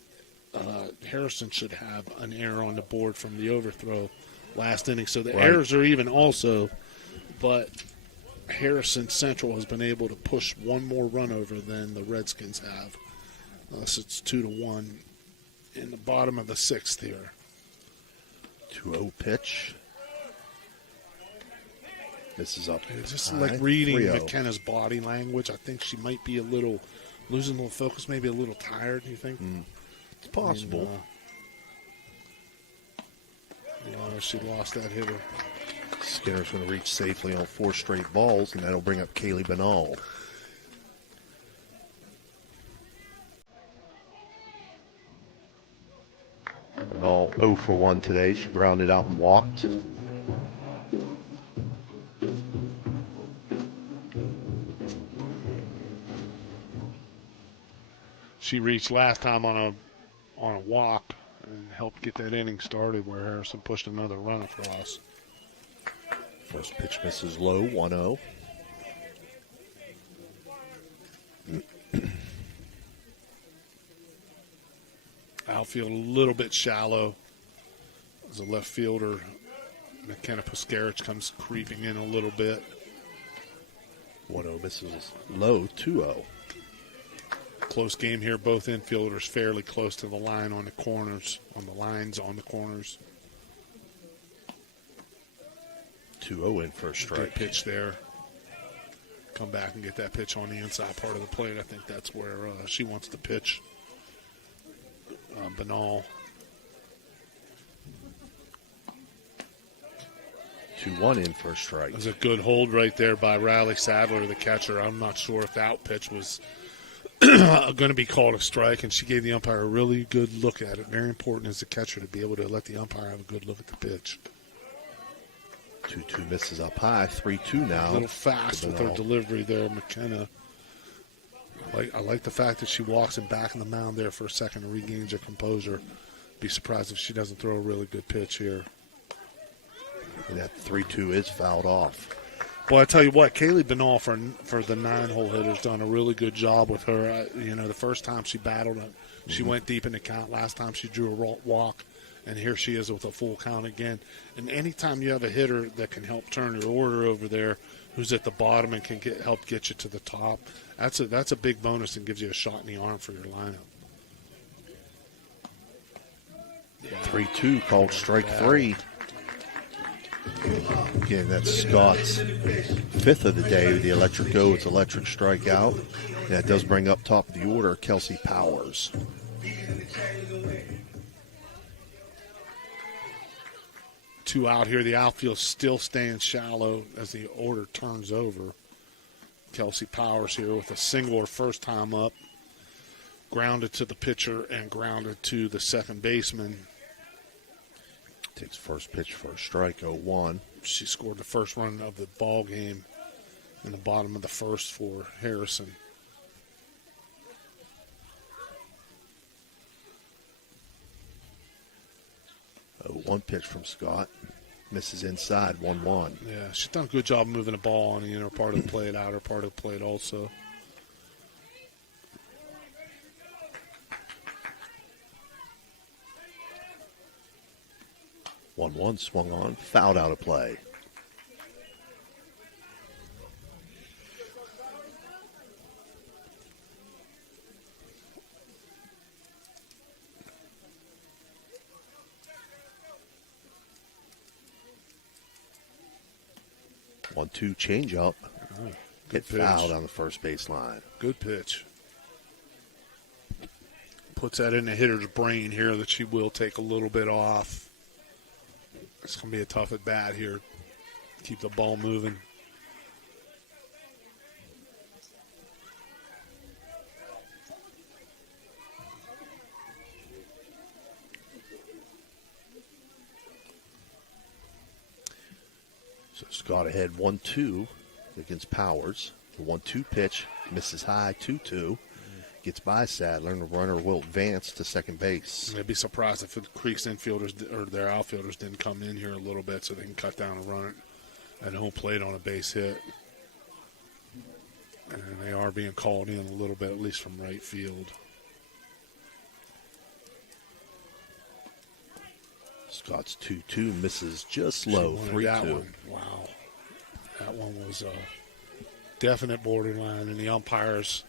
Harrison should have an error on the board from the overthrow last inning. So the errors are even also, but Harrison Central has been able to push 1 more run over than the Redskins have. So it's 2-1 in the bottom of the 6th here. 2-0 pitch. This is up. It's just like reading McKenna's body language. I think she might be losing a little focus, maybe a little tired, you think? It's possible. She lost that hitter. Skinner's going to reach safely on 4 straight balls, and that'll bring up Kaylee Banal. Banal 0 for 1 today. She grounded out and walked. She reached last time on a walk and helped get that inning started where Harrison pushed another run across. First pitch misses low, 1-0. Outfield a little bit shallow. As a left fielder, McKenna Puskarich comes creeping in a little bit. 1-0 misses low, 2-0. Close game here. Both infielders fairly close to the line on the corners, on the lines on the corners. 2-0 in for a strike. Good pitch there. Come back and get that pitch on the inside part of the plate. I think that's where she wants to pitch. Banal. 2-1 in for a strike. There's a good hold right there by Riley Sadler, the catcher. I'm not sure if the out pitch was going to be called a strike, and she gave the umpire a really good look at it. Very important as a catcher to be able to let the umpire have a good look at the pitch. 2-2 misses up high, 3-2 now. A little fast with her delivery there, McKenna. I like the fact that she walks him back in the mound there for a second and regains her composure. Be surprised if she doesn't throw a really good pitch here. And that 3-2 is fouled off. Well, I tell you what, Kaylee Banal for the 9-hole hitter's done a really good job with her. The first time she battled, she went deep in the count. Last time she drew a walk, and here she is with a full count again. And anytime you have a hitter that can help turn your order over there, who's at the bottom and can help get you to the top, that's a big bonus and gives you a shot in the arm for your lineup. 3-2 called strike 3. Again, that's Scott's 5th of the day. The electric go, it's electric strikeout. And that does bring up top of the order Kelsey Powers. Two out here. The outfield still staying shallow as the order turns over. Kelsey Powers here with a single her first time up. Grounded to the pitcher and grounded to the second baseman. Takes first pitch for a strike, 0-1. She scored the first run of the ball game in the bottom of the first for Harrison. One pitch from Scott. Misses inside, 1-1. Yeah, she's done a good job moving the ball on the inner part of the plate, outer part of the plate also. One swung on, fouled out of play. One-two changeup. Hit fouled on the first baseline. Good pitch. Puts that in the hitter's brain here that she will take a little bit off. It's going to be a tough at bat here. Keep the ball moving. So Scott ahead 1-2 against Powers. The 1-2 pitch misses high, 2-2. Gets by Sadler, and the runner will advance to second base. I'd be surprised if the Creek's infielders or their outfielders didn't come in here a little bit so they can cut down a run at home plate on a base hit. And they are being called in a little bit, at least from right field. Scott's 2-2 misses just low, 3-2. Wow. That one was a definite borderline, and the umpires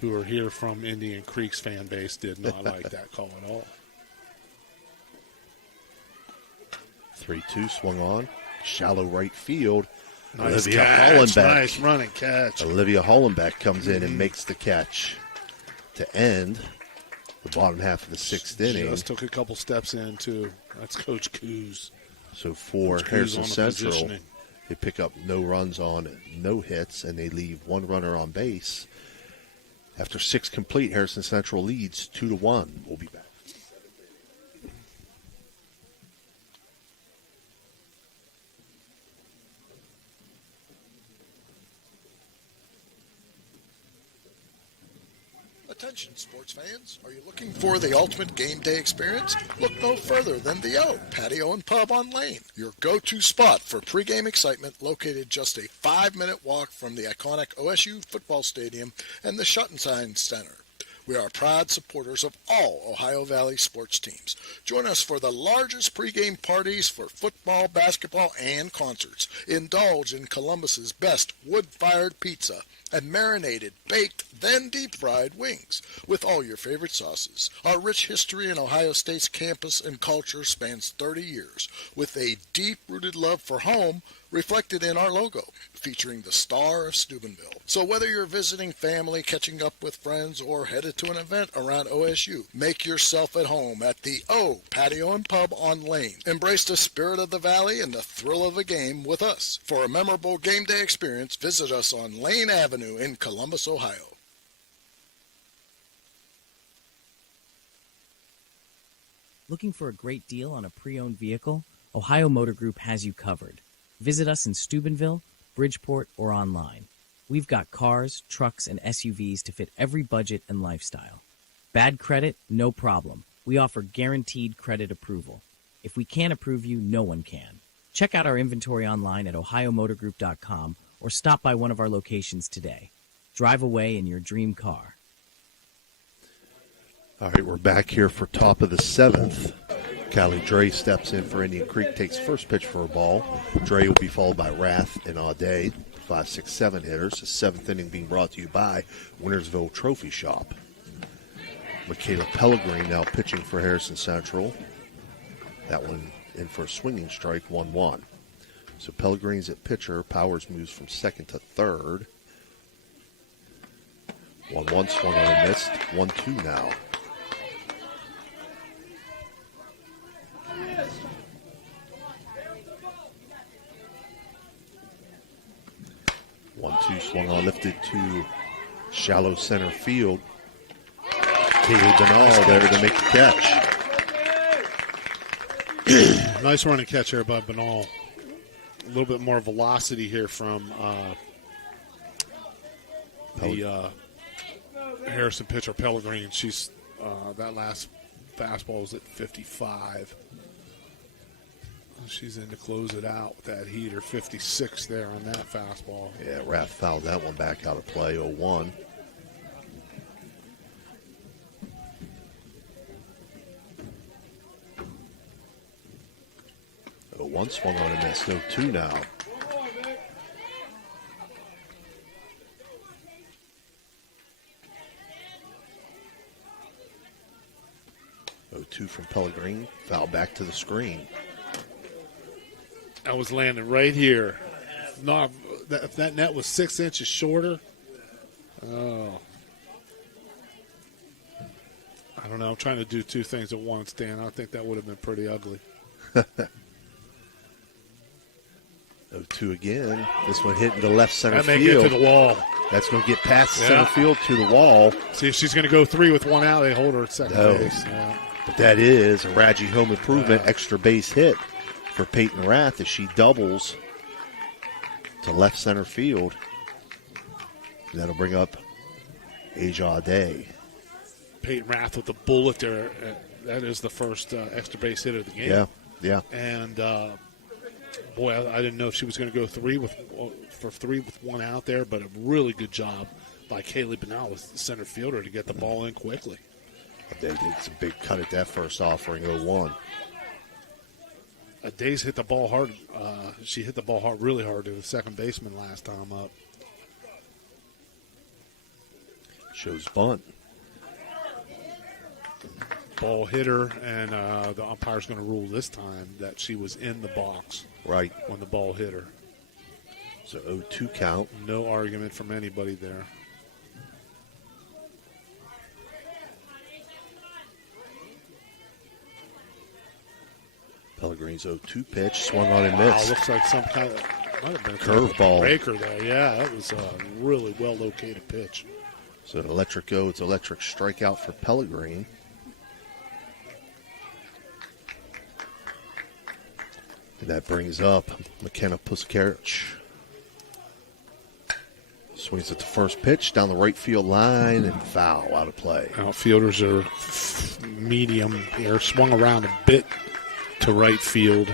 who are here from Indian Creek's fan base did not like that call at all. 3-2 swung on. Shallow right field. Nice Olivia catch. Hollenbeck. Nice running catch. Olivia Hollenbeck comes in and makes the catch to end the bottom half of the sixth inning. Just took a couple steps in, too. That's Coach Coos. So for Coach Harrison Coos on the Central, positioning. they pick up no runs on no hits, and they leave one runner on base. After 6 complete, Harrison Central leads 2-1. We'll be back. Attention sports fans, are you looking for the ultimate game day experience? Look no further than the O Patio and Pub on Lane, your go-to spot for pregame excitement, located just a 5-minute walk from the iconic OSU football stadium and the Schottenstein Center. We are proud supporters of all Ohio Valley sports teams. Join us for the largest pregame parties for football, basketball, and concerts. Indulge in Columbus's best wood-fired pizza and marinated, baked, then deep-fried wings with all your favorite sauces. Our rich history in Ohio State's campus and culture spans 30 years, with a deep-rooted love for home reflected in our logo, featuring the Star of Steubenville. So whether you're visiting family, catching up with friends, or headed to an event around OSU, make yourself at home at the O Patio and Pub on Lane. Embrace the spirit of the Valley and the thrill of a game with us. For a memorable game day experience, visit us on Lane Avenue in Columbus, Ohio. Looking for a great deal on a pre-owned vehicle? Ohio Motor Group has you covered. Visit us in Steubenville, Bridgeport, or online. We've got cars, trucks, and SUVs to fit every budget and lifestyle. Bad credit? No problem. We offer guaranteed credit approval. If we can't approve you, no one can. Check out our inventory online at ohiomotorgroup.com or stop by one of our locations today. Drive away in your dream car. All right, we're back here for top of the 7th. Callie Dre steps in for Indian Creek, takes first pitch for a ball. Dre will be followed by Rath and Audet, 5, 6, 7 hitters. The 7th inning being brought to you by Wintersville Trophy Shop. Michaela Pellegrini now pitching for Harrison Central. That one in for a swinging strike, 1-1. So Pellegrini's at pitcher. Powers moves from second to third. 1-1 swung on and missed. 1-2 now. One-two swung on, lifted to shallow center field. Kaylee Benall there to make the catch. Nice running catch here by Benall. A little bit more velocity here from the Harrison pitcher, Pellegrini. She's that last fastball was at 55. She's in to close it out with that heater. 56 there on that fastball. Yeah, Rath fouled that one back out of play, 0-1. One swung on and missed. 0-2 now. Two from Pellegrini. Foul back to the screen. That was landing right here. Not if that net was 6 inches shorter. Oh. I don't know. I'm trying to do two things at once, Dan. I think that would have been pretty ugly. 0-2 again. This one hitting the left center that may field. Get to the wall. That's going to get past center field to the wall. See if she's going to go 3 with 1 out. They hold her at second base. Yeah. But that is a Radji home improvement extra base hit for Peyton Rath as she doubles to left center field. And that'll bring up Aja Day. Peyton Rath with the bullet there. That is the first extra base hit of the game. Yeah. And, boy, I didn't know if she was going to go 3 with 1 out there, but a really good job by Kaylee Benall, the center fielder, to get the ball in quickly. They did some big cut at that first offering, 0-1. Days hit the ball hard. She hit the ball hard, really hard to the second baseman last time up. Shows bunt. Ball hit her, and the umpire's going to rule this time that she was in the box. Right. When the ball hit her. So 0-2 count. No argument from anybody there. Pellegrini's 0-2 pitch, swung on and missed. Looks like some kind of might have been curveball breaker there. Yeah, that was a really well located pitch. So an electric go, it's electric strikeout for Pellegrini. And that brings up McKenna Puskarich. Swings at the first pitch down the right field line and foul, out of play. Outfielders are medium here. Swung around a bit to right field.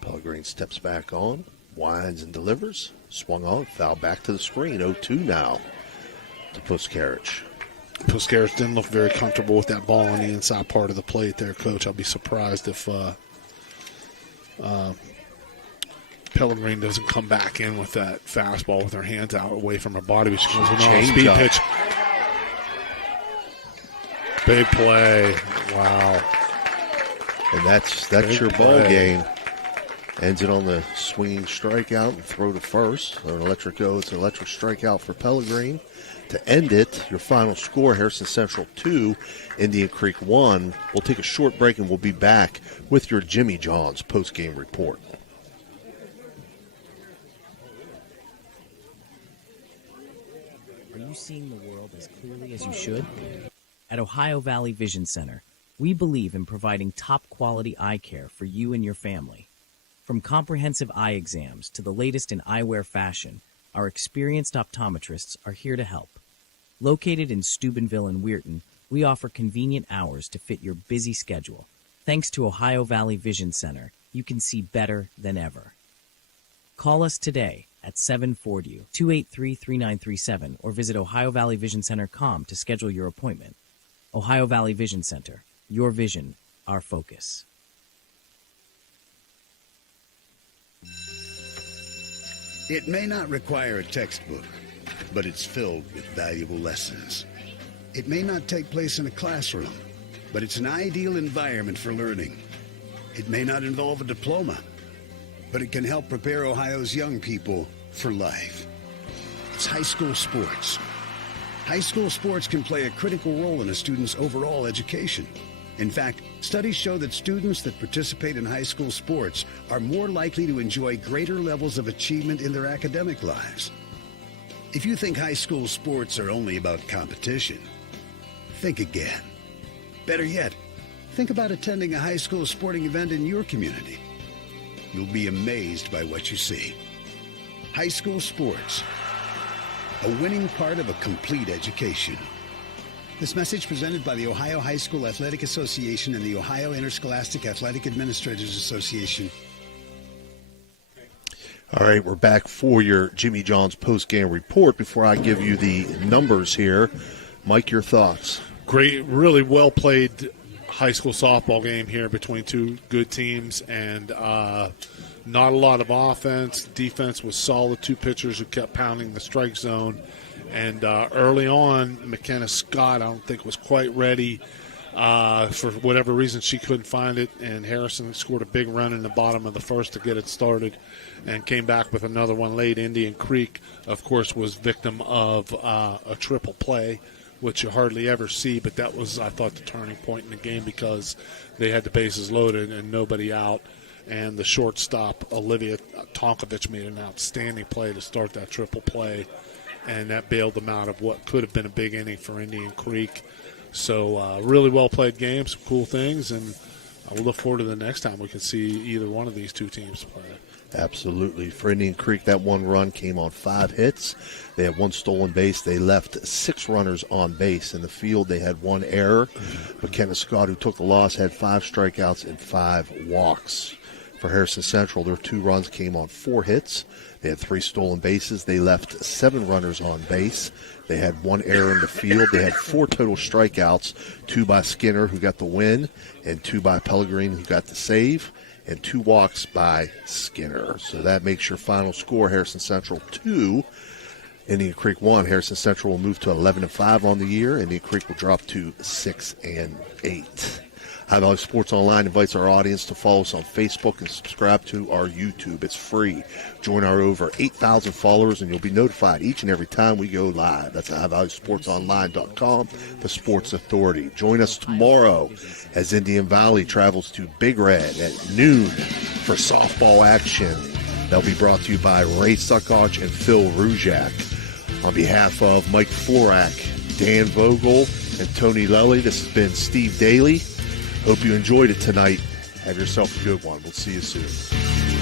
Pellegrini steps back on, winds and delivers. Swung on, foul back to the screen. 0-2 now to Puskarich. Puskarich didn't look very comfortable with that ball on the inside part of the plate there, Coach. I'll be surprised if Pellegrini doesn't come back in with that fastball with her hands out away from her body. She goes with a speed pitch. Big play. Wow. And that's your ball game. Ends it on the swinging strikeout and throw to first. An electric go. It's an electric strikeout for Pellegrini. To end it, your final score, Harrison Central 2, Indian Creek 1. We'll take a short break and we'll be back with your Jimmy John's post-game report. Are you seeing the world as clearly as you should? At Ohio Valley Vision Center, we believe in providing top-quality eye care for you and your family. From comprehensive eye exams to the latest in eyewear fashion, our experienced optometrists are here to help. Located in Steubenville and Weirton, we offer convenient hours to fit your busy schedule. Thanks to Ohio Valley Vision Center, you can see better than ever. Call us today at 740-283-3937 or visit OhioValleyVisionCenter.com to schedule your appointment. Ohio Valley Vision Center, your vision, our focus. It may not require a textbook, but it's filled with valuable lessons. It may not take place in a classroom, but it's an ideal environment for learning. It may not involve a diploma, but it can help prepare Ohio's young people for life. It's high school sports. High school sports can play a critical role in a student's overall education. In fact, studies show that students that participate in high school sports are more likely to enjoy greater levels of achievement in their academic lives. If you think high school sports are only about competition, think again. Better yet, think about attending a high school sporting event in your community. You'll be amazed by what you see. High school sports, a winning part of a complete education. This message presented by the Ohio High School Athletic Association and the Ohio Interscholastic Athletic Administrators Association. All right, we're back for your Jimmy John's post-game report. Before I give you the numbers here, Mike, your thoughts? Great, really well-played high school softball game here between two good teams, and not a lot of offense. Defense was solid. Two pitchers who kept pounding the strike zone. And early on, McKenna Scott, I don't think, was quite ready. For whatever reason, she couldn't find it. And Harrison scored a big run in the bottom of the first to get it started and came back with another one late. Indian Creek, of course, was victim of a triple play, which you hardly ever see. But that was, I thought, the turning point in the game because they had the bases loaded and nobody out. And the shortstop, Olivia Tonkovich, made an outstanding play to start that triple play. And that bailed them out of what could have been a big inning for Indian Creek. So really well-played game, some cool things, and we'll look forward to the next time we can see either one of these two teams play. Absolutely. For Indian Creek, that one run came on 5 hits. They had 1 stolen base. They left 6 runners on base. In the field, they had 1 error. McKenna Scott, who took the loss, had 5 strikeouts and 5 walks. For Harrison Central, their 2 runs came on 4 hits. They had 3 stolen bases. They left 7 runners on base. They had 1 error in the field. They had 4 total strikeouts, 2 by Skinner, who got the win, and 2 by Pellegrini, who got the save, and 2 walks by Skinner. So that makes your final score, Harrison Central 2, Indian Creek 1. Harrison Central will move to 11-5 on the year. Indian Creek will drop to 6-8. Ohio Valley Sports Online invites our audience to follow us on Facebook and subscribe to our YouTube. It's free. Join our over 8,000 followers, and you'll be notified each and every time we go live. That's OhioValleySportsOnline.com, the Sports Authority. Join us tomorrow as Indian Valley travels to Big Red at noon for softball action. That'll be brought to you by Ray Suckoch and Phil Rujak. On behalf of Mike Florak, Dan Vogel, and Tony Lelly, this has been Steve Daly. Hope you enjoyed it tonight. Have yourself a good one. We'll see you soon.